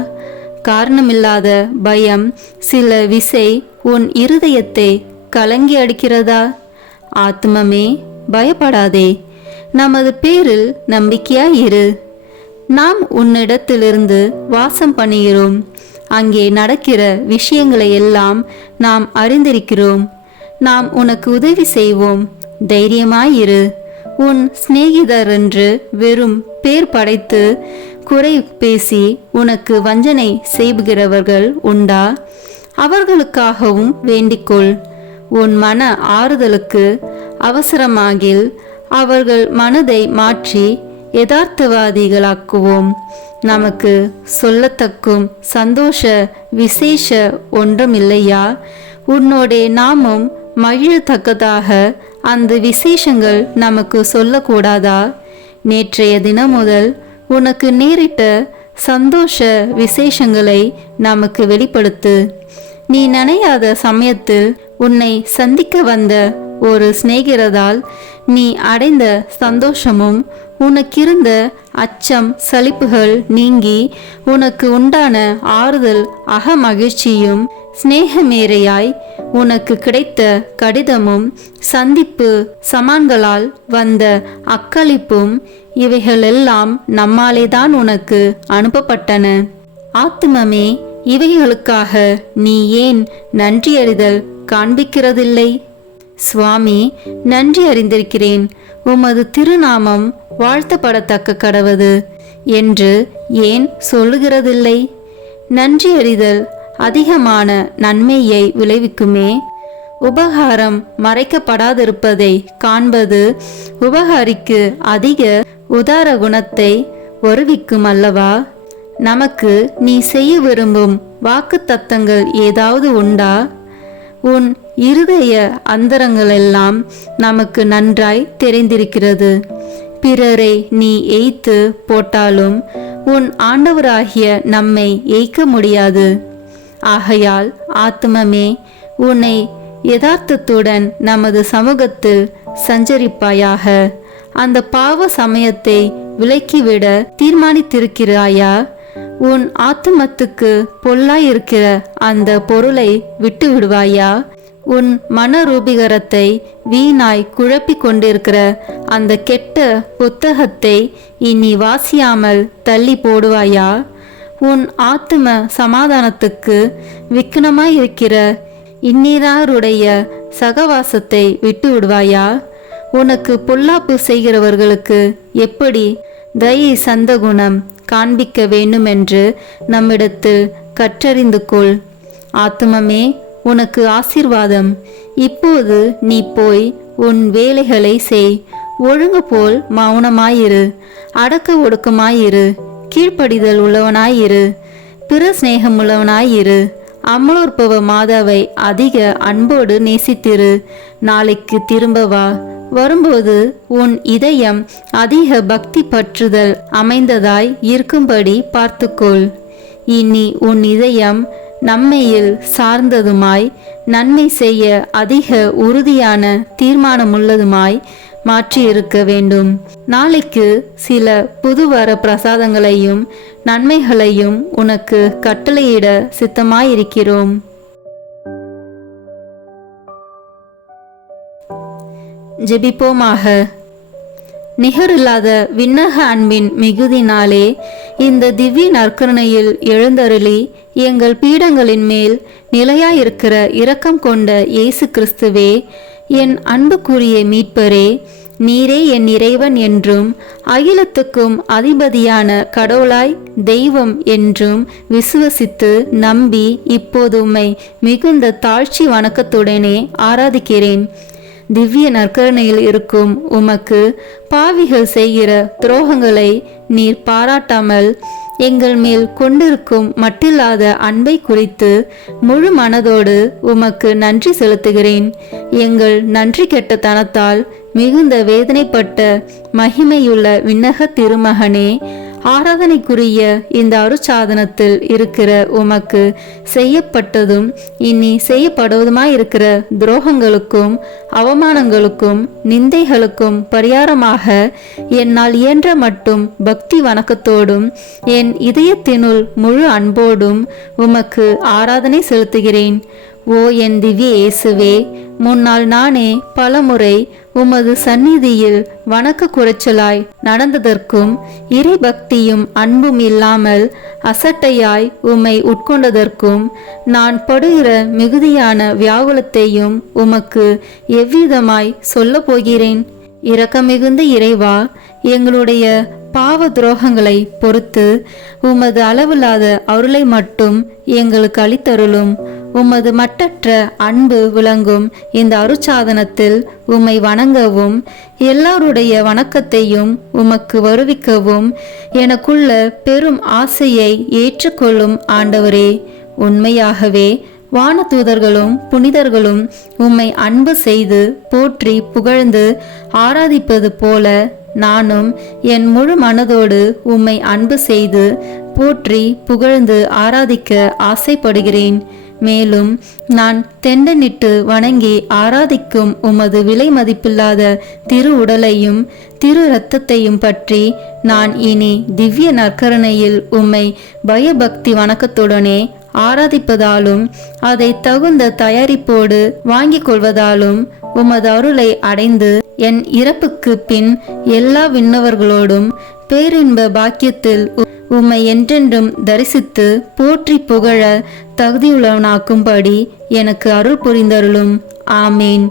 காரணமில்லாத பயம் சில விசை உன் இருதயத்தை கலங்கி அடிக்கிறதா? ஆத்மமே, பயப்படாதே. நமது பேரில் நம்பிக்கையாயிரு. நாம் உன்னிடத்திலிருந்து வாசம் பண்ணுகிறோம். அங்கே நடக்கிற விஷயங்களை எல்லாம் நாம் அறிந்திருக்கிறோம். நாம் உனக்கு உதவி செய்வோம். தைரியமாயிரு. உன் சிநேகிதர் என்று வெறும் பேர் படைத்து குறை பேசி உனக்கு வஞ்சனை செய்கிறவர்கள் உண்டா? அவர்களுக்காகவும் வேண்டிக்கொள். உன் மன ஆறுதலுக்கு அவசரமாகில் அவர்கள் மனதை மாற்றி யதார்த்தவாதிகளாக்குவோம். நமக்கு சொல்லத்தக்கும் சந்தோஷ விசேஷ ஒன்றும் இல்லையா? உன்னோடே நாமும் மகிழத்தக்கதாக அந்த விசேஷங்கள் நமக்கு சொல்லக்கூடாதா? நேற்றைய தினம் முதல் உனக்கு நேரிட்ட சந்தோஷ விசேஷங்களை நமக்கு வெளிப்படுத்து. நீ நினையாத சமயத்தில் உன்னை சந்திக்க வந்த ஒரு சிநேகிதரால் நீ அடைந்த சந்தோஷமும் உனக்கிருந்த அச்சம் சலிப்புகள் நீங்கி உனக்கு உண்டான ஆறுதல் அகமகிழ்ச்சியும் சிநேகமேரையாய் உனக்கு கிடைத்த கடிதமும் சந்திப்பு சமான்களால் வந்த அக்களிப்பும் இவைகளெல்லாம் நம்மாலேதான் உனக்கு அனுப்பப்பட்டன. ஆத்துமமே, இவைகளுக்காக நீ ஏன் நன்றியறிதல் காண்பிக்கிறதில்லை? சுவாமி, நன்றி அறிந்திருக்கிறேன், உமது திருநாமம் வாழ்த்தப்படத்தக்க கடவது என்று ஏன் சொல்லுகிறதில்லை? நன்றி அறிதல் அதிகமான நன்மையை விளைவிக்குமே. உபகாரம் மறைக்கப்படாதிருப்பதை காண்பது உபகாரிக்கு அதிக உதார குணத்தை வருவிக்கும் அல்லவா? நமக்கு நீ செய்ய விரும்பும் வாக்கு தத்தங்கள் ஏதாவது உண்டா? உன் இருதய அந்தரங்களெல்லாம் நமக்கு நன்றாய் தெரிந்திருக்கிறது. பிறரை நீ எய்த்து போட்டாலும் உன் ஆண்டவராகிய நம்மை எய்க்க முடியாது. ஆகையால் ஆத்துமமே, உன்னை யதார்த்தத்துடன் நமது சமூகத்தில் சஞ்சரிப்பாயாக. அந்த பாவ சமயத்தை விலக்கிவிட தீர்மானித்திருக்கிறாயா? உன் ஆத்துமத்துக்கு பொல்லாயிருக்கிற அந்த பொருளை விட்டு விடுவாயா? உன் மனரூபிகரத்தை வீணாய் குழப்பிக் கொண்டிருக்கிற அந்த கெட்ட புத்தகத்தை இனி வாசியாமல் தள்ளி போடுவாயா? உன் ஆத்தும சமாதானத்துக்கு விக்னமாயிருக்கிற இந்நீராருடைய சகவாசத்தை விட்டு விடுவாயா? உனக்கு பொல்லாப்பு செய்கிறவர்களுக்கு எப்படி தயை சந்தகுணம் காண்பிக்க வேண்டுமென்று நம்மிடத்தில் கற்றறிந்து கொள். ஆத்துமமே, உனக்கு ஆசீர்வாதம். இப்போது நீ போய் உன் வேலைகளை செய். ஒழுங்கு போல் மௌனமாயிரு, அடக்க ஒடுக்கமாயிரு, கீழ்ப்படிதல் உள்ளவனாயிரு, பிற சிநேகமுள்ளவனாயிரு. அமலோற்பவ மாதாவை அதிக அன்போடு நேசித்திரு. நாளைக்கு திரும்ப வா. வரும்போது உன் இதயம் அதிக பக்தி பற்றுதல் அமைந்ததாய் இருக்கும்படி பார்த்துக்கொள். இனி உன் இதயம் நம்மையில் சார்ந்ததுமாய் நன்மை செய்ய அதிக உறுதியான தீர்மானமுள்ளதுமாய் மாற்றியிருக்க வேண்டும். நாளைக்கு சில புதுவர பிரசாதங்களையும் நன்மைகளையும் உனக்கு கட்டளையிட சித்தமாயிருக்கிறோம். ஜெபிப்போமாக. நிகரில்லாத விண்ணக அன்பின் மிகுதினாலே இந்த திவ்ய நற்கருணையில் எழுந்தருளி எங்கள் பீடங்களின் மேல் நிலையாயிருக்கிற இரக்கம் கொண்ட இயேசு கிறிஸ்துவே, என் அன்புக்குரிய மீட்பரே, நீரே என் இறைவன் என்றும் அகிலத்துக்கும் அதிபதியான கடவுளாய் தெய்வம் என்றும் விசுவசித்து நம்பி இப்போது உம்மை மிகுந்த தாழ்ச்சி வணக்கத்துடனே ஆராதிக்கிறேன். திவ்ய நற்கருணையில் இருக்கும் உமக்கு பாவிகள் செய்கிற துரோகங்களை நீர் பாராட்டாமல் எங்கள் மேல் கொண்டிருக்கும் மட்டில்லாத அன்பை குறித்து முழு மனதோடு உமக்கு நன்றி செலுத்துகிறேன். எங்கள் நன்றி கெட்ட தனத்தால் மிகுந்த வேதனைப்பட்ட மகிமையுள்ள விண்ணக திருமகனே, ஆராதனைக்குரிய இந்த அருட்சாதனத்தில் இருக்கிற உமக்கு செய்யப்பட்டதும் இனி செய்யப்படுவதுமாயிருக்கிற துரோகங்களுக்கும் அவமானங்களுக்கும் நிந்தைகளுக்கும் பரிகாரமாக என்னால் இயன்ற மட்டும் பக்தி வணக்கத்தோடும் என் இதயத்தினுள் முழு அன்போடும் உமக்கு ஆராதனை செலுத்துகிறேன். ஓ என் திவ்ய இயேசுவே, முன்னால் நானே பலமுறை உமது சந்நிதியில் வணக்க குறைச்சலாய் நடந்ததற்கும் இறை பக்தியும் அன்பும் இல்லாமல் அசட்டையாய் உம்மை உட்கொண்டதற்கும் நான் படுகிற மிகுதியான வியாகுலத்தையும் உமக்கு எவ்விதமாய் சொல்ல போகிறேன். இரக்கமிகுந்த இறைவா, எங்களுடைய பாவ துரோகங்களை பொறுத்து உமது அளவில்லாத அருளை மட்டும் எங்களுக்கு அளித்தருளும். உமது மட்டற்ற அன்பு விளங்கும் இந்த அருட்சாதனத்தில் உம்மை வணங்கவும் எல்லாருடைய வணக்கத்தையும் உமக்கு வருவிக்கவும் எனக்குள்ள பெரும் ஆசையை ஏற்றுக்கொள்ளும் ஆண்டவரே. உண்மையாகவே வானதூதர்களும் புனிதர்களும் உம்மை அன்பு செய்து போற்றி புகழ்ந்து ஆராதிப்பது போல நானும் என் முழு மனதோடு உம்மை அன்பு செய்து போற்றி புகழ்ந்து ஆராதிக்க ஆசைப்படுகிறேன். மேலும் நான் தெண்டனிட்டு வணங்கி ஆராதிக்கும் உமது விலை மதிப்பில்லாத திரு உடலையும் திரு இரத்தத்தையும் பற்றி நான் இனி திவ்ய நற்கருணையில் உம்மை பயபக்தி வணக்கத்துடனே ஆராதிப்பதாலும் அதை தகுந்த தயாரிப்போடு வாங்கிக் கொள்வதாலும் உமது அருளை அடைந்து என் இறப்புக்கு பின் எல்லா விண்ணவர்களோடும் பேரின்ப பாக்கியத்தில் உம்மை என்றென்றும் தரிசித்து போற்றி புகழ தகுதியுள்ளவனாக்கும்படி எனக்கு அருள் புரிந்தருளும். ஆமேன்.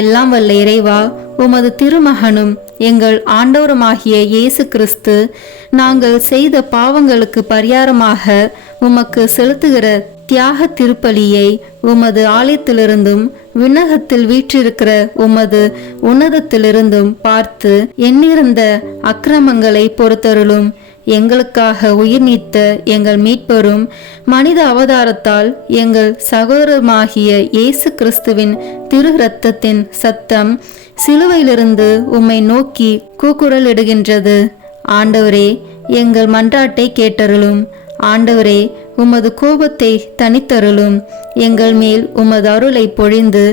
எல்லாம் வல்ல இறைவா, உமது திருமகனும் எங்கள் ஆண்டவருமாகிய இயேசு கிறிஸ்து நாங்கள் செய்த பாவங்களுக்கு பரிகாரமாக உமக்கு செலுத்துகிற தியாக திருப்பலியை உமது ஆலயத்திலிருந்தும் விண்ணகத்தில் வீற்றிருக்கிற உமது உன்னதத்திலிருந்தும் பார்த்து எண்ணிறந்த அக்கிரமங்களை பொறுத்தருளும். எங்களுக்காக உயிர் நீத்த எங்கள் மீட்பரும் மனித அவதாரத்தால் எங்கள் சகோதரமாகிய இயேசு கிறிஸ்துவின் திரு இரத்தத்தின் சத்தம் சிலுவையிலிருந்து உம்மை நோக்கி கூக்குரலிடுகின்றது. ஆண்டவரே, எங்கள் மன்றாட்டை கேட்டருளும். ஆண்டவரே, உமது கோபத்தை தனித்தருளும். எங்கள் மேல் உமது அருளை பொழிந்து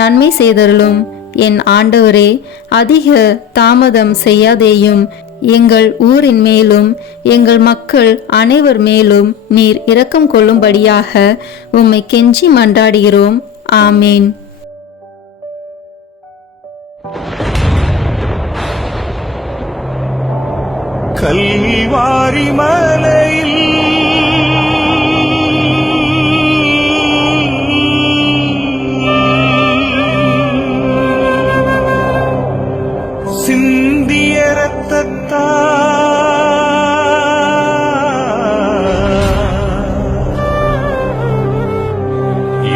நன்மை செய்தருளும். என் ஆண்டவரே, அதிக தாமதம் செய்யாதேயும். எங்கள் ஊரின் மேலும் எங்கள் மக்கள் அனைவர் மேலும் நீர் இரக்கம் கொள்ளும்படியாக உம்மை கெஞ்சி மன்றாடுகிறோம். ஆமேன். கல்வாரி மலையில் சிந்திய இரத்தத்தால்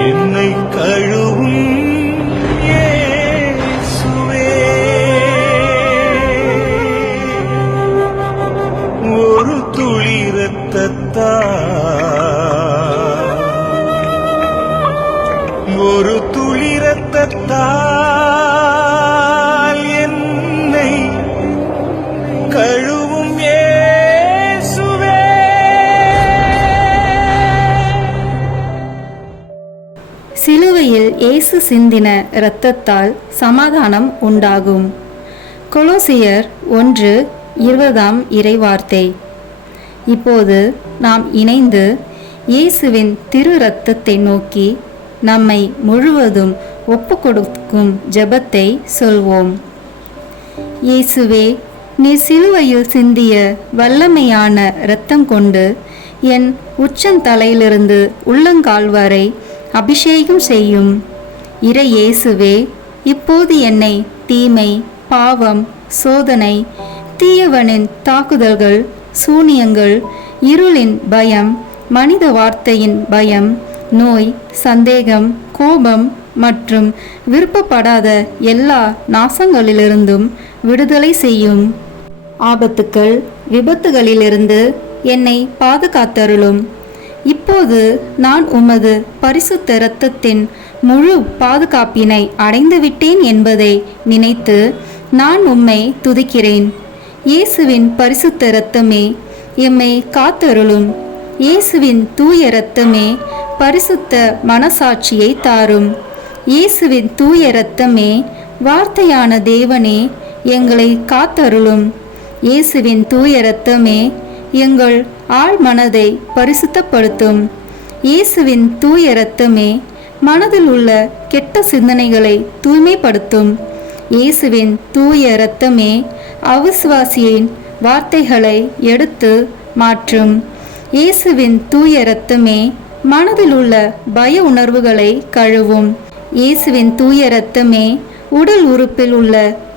என்னை கழுவும் இயேசுவே, ஒரு துளி இரத்தத்தால் என்னை கழுவும் இயேசுவே. சிலுவையில் இயேசு சிந்தின இரத்தத்தால் சமாதானம் உண்டாகும். கொலோசியர் 1:20 இறைவார்த்தை. இப்போது நாம் இணைந்து இயேசுவின் திரு இரத்தத்தை நோக்கி நம்மை முழுவதும் ஒப்பு கொடுக்கும் ஜெபத்தை சொல்வோம். இயேசுவே, நீர் சிலுவையில் சிந்திய வல்லமையான இரத்தம் கொண்டு என் உச்சந்தலையிலிருந்து உள்ளங்கால் வரை அபிஷேகம் செய்யும். இறை இயேசுவே, இப்போது என்னை தீமை, பாவம், சோதனை, தீயவனின் தாக்குதல்கள், சூனியங்கள், இருளின் பயம், மனித வார்த்தையின் பயம், நோய், சந்தேகம், கோபம் மற்றும் விருப்பப்படாத எல்லா நாசங்களிலிருந்தும் விடுதலை செய்யும். ஆபத்துக்கள், விபத்துகளிலிருந்து என்னை பாதுகாத்தருளும். இப்போது நான் உமது பரிசுத்த இரத்தத்தின் முழு பாதுகாப்பினை அடைந்துவிட்டேன் என்பதை நினைத்து நான் உம்மை துதிக்கிறேன். இயேசுவின் பரிசுத்த இரத்தமே, எம்மை காத்தருளும். இயேசுவின் தூய இரத்தமே, பரிசுத்த மனசாட்சியை தாரும். இயேசுவின் தூய இரத்தமே, வார்த்தையான தேவனே, எங்களை காத்தருளும். இயேசுவின் தூய இரத்தமே, எங்கள் ஆழ் மனதை பரிசுத்தப்படுத்தும். இயேசுவின் தூய இரத்தமே, மனதில் உள்ள கெட்ட சிந்தனைகளை தூய்மைப்படுத்தும். இயேசுவின் தூய இரத்தமே, அவிசுவாசியின் வார்த்தைகளை எடுத்து மாற்றும். இயேசுவின் தூய இரத்தமே, மனதில் உள்ள பய உணர்வுகளை கழுவும். இயேசுவின் தூய இரத்தமே, உடல் உறுப்பில் உள்ள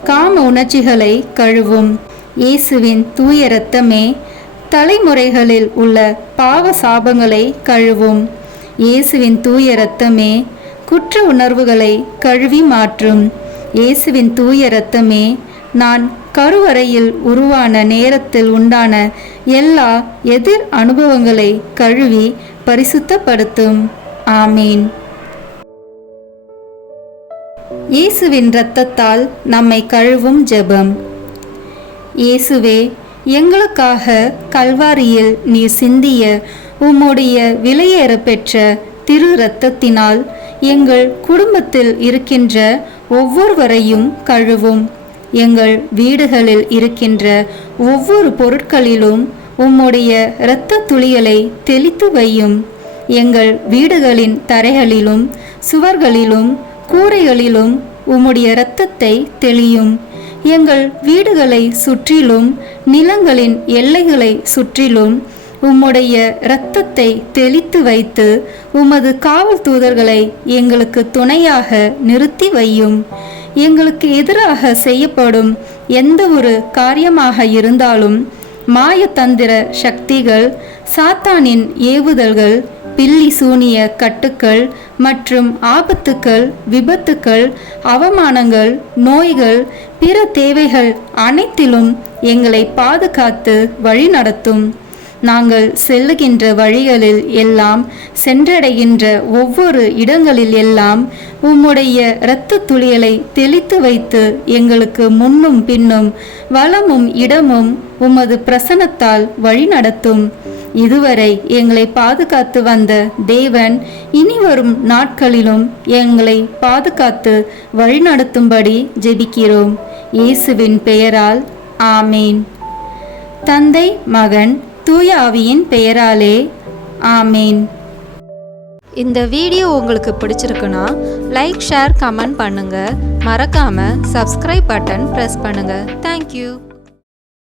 காம உணர்ச்சிகளை கழுவும். இயேசுவின் தூய இரத்தமே, தலைமுறைகளில் உள்ள பாவ சாபங்களை கழுவும். இயேசுவின் தூய இரத்தமே, குற்ற உணர்வுகளை கழுவி மாற்றும். இயேசுவின் தூய இரத்தமே, நான் கருவறையில் உருவான நேரத்தில் உண்டான எல்லா எதிர் அனுபவங்களை கழுவி பரிசுத்தப்படுத்தும். ஆமேன். இயேசுவின் இரத்தத்தால் நம்மை கழுவும் ஜெபம். இயேசுவே, எங்களுக்காக கல்வாரியில் நீர் சிந்திய உம்முடைய விலையேற பெற்ற திரு இரத்தத்தினால் எங்கள் குடும்பத்தில் இருக்கின்ற ஒவ்வொருவரையும் கழுவும். எங்கள் வீடுகளில் இருக்கின்ற ஒவ்வொரு பொருட்களிலும் உம்முடைய இரத்த துளிகளை தெளித்து வையும். எங்கள் வீடுகளின் தரைகளிலும் சுவர்களிலும் கூரைகளிலும் உம்முடைய இரத்தத்தை தெளியும். எங்கள் வீடுகளை சுற்றிலும் நிலங்களின் எல்லைகளை சுற்றிலும் உம்முடைய இரத்தத்தை தெளித்து வைத்து உமது காவல் தூதர்களை எங்களுக்கு துணையாக நிறுத்தி வையும். எங்களுக்கு எதிராக செய்யப்படும் எந்த ஒரு காரியமாக இருந்தாலும் மாயத்தந்திர சக்திகள், சாத்தானின் ஏவுதல்கள், பில்லி சூனிய கட்டுக்கள் மற்றும் ஆபத்துக்கள், விபத்துக்கள், அவமானங்கள், நோய்கள், பிற தேவைகள் அனைத்திலும் எங்களை பாதுகாத்து வழிநடத்தும். நாங்கள் செல்லுகின்ற வழிகளில் எல்லாம், சென்றடைகின்ற ஒவ்வொரு இடங்களில் எல்லாம் உம்முடைய இரத்த துளிகளை தெளித்து வைத்து எங்களுக்கு முன்னும் பின்னும் வலமும் இடமும் உமது பிரசன்னத்தால் வழிநடத்தும். இதுவரை எங்களை பாதுகாத்து வந்த தேவன் இனிவரும் நாட்களிலும் எங்களை பாதுகாத்து வழிநடத்தும்படி ஜெபிக்கிறோம். இயேசுவின் பெயரால் ஆமேன். தந்தை, மகன், தூய ஆவியின் பெயராலே ஆமேன். இந்த வீடியோ உங்களுக்கு பிடிச்சிருக்குன்னா லைக், ஷேர், கமெண்ட் பண்ணுங்க. மறக்காம சப்ஸ்கிரைப் பட்டன் பிரஸ் பண்ணுங்க. தேங்க்யூ.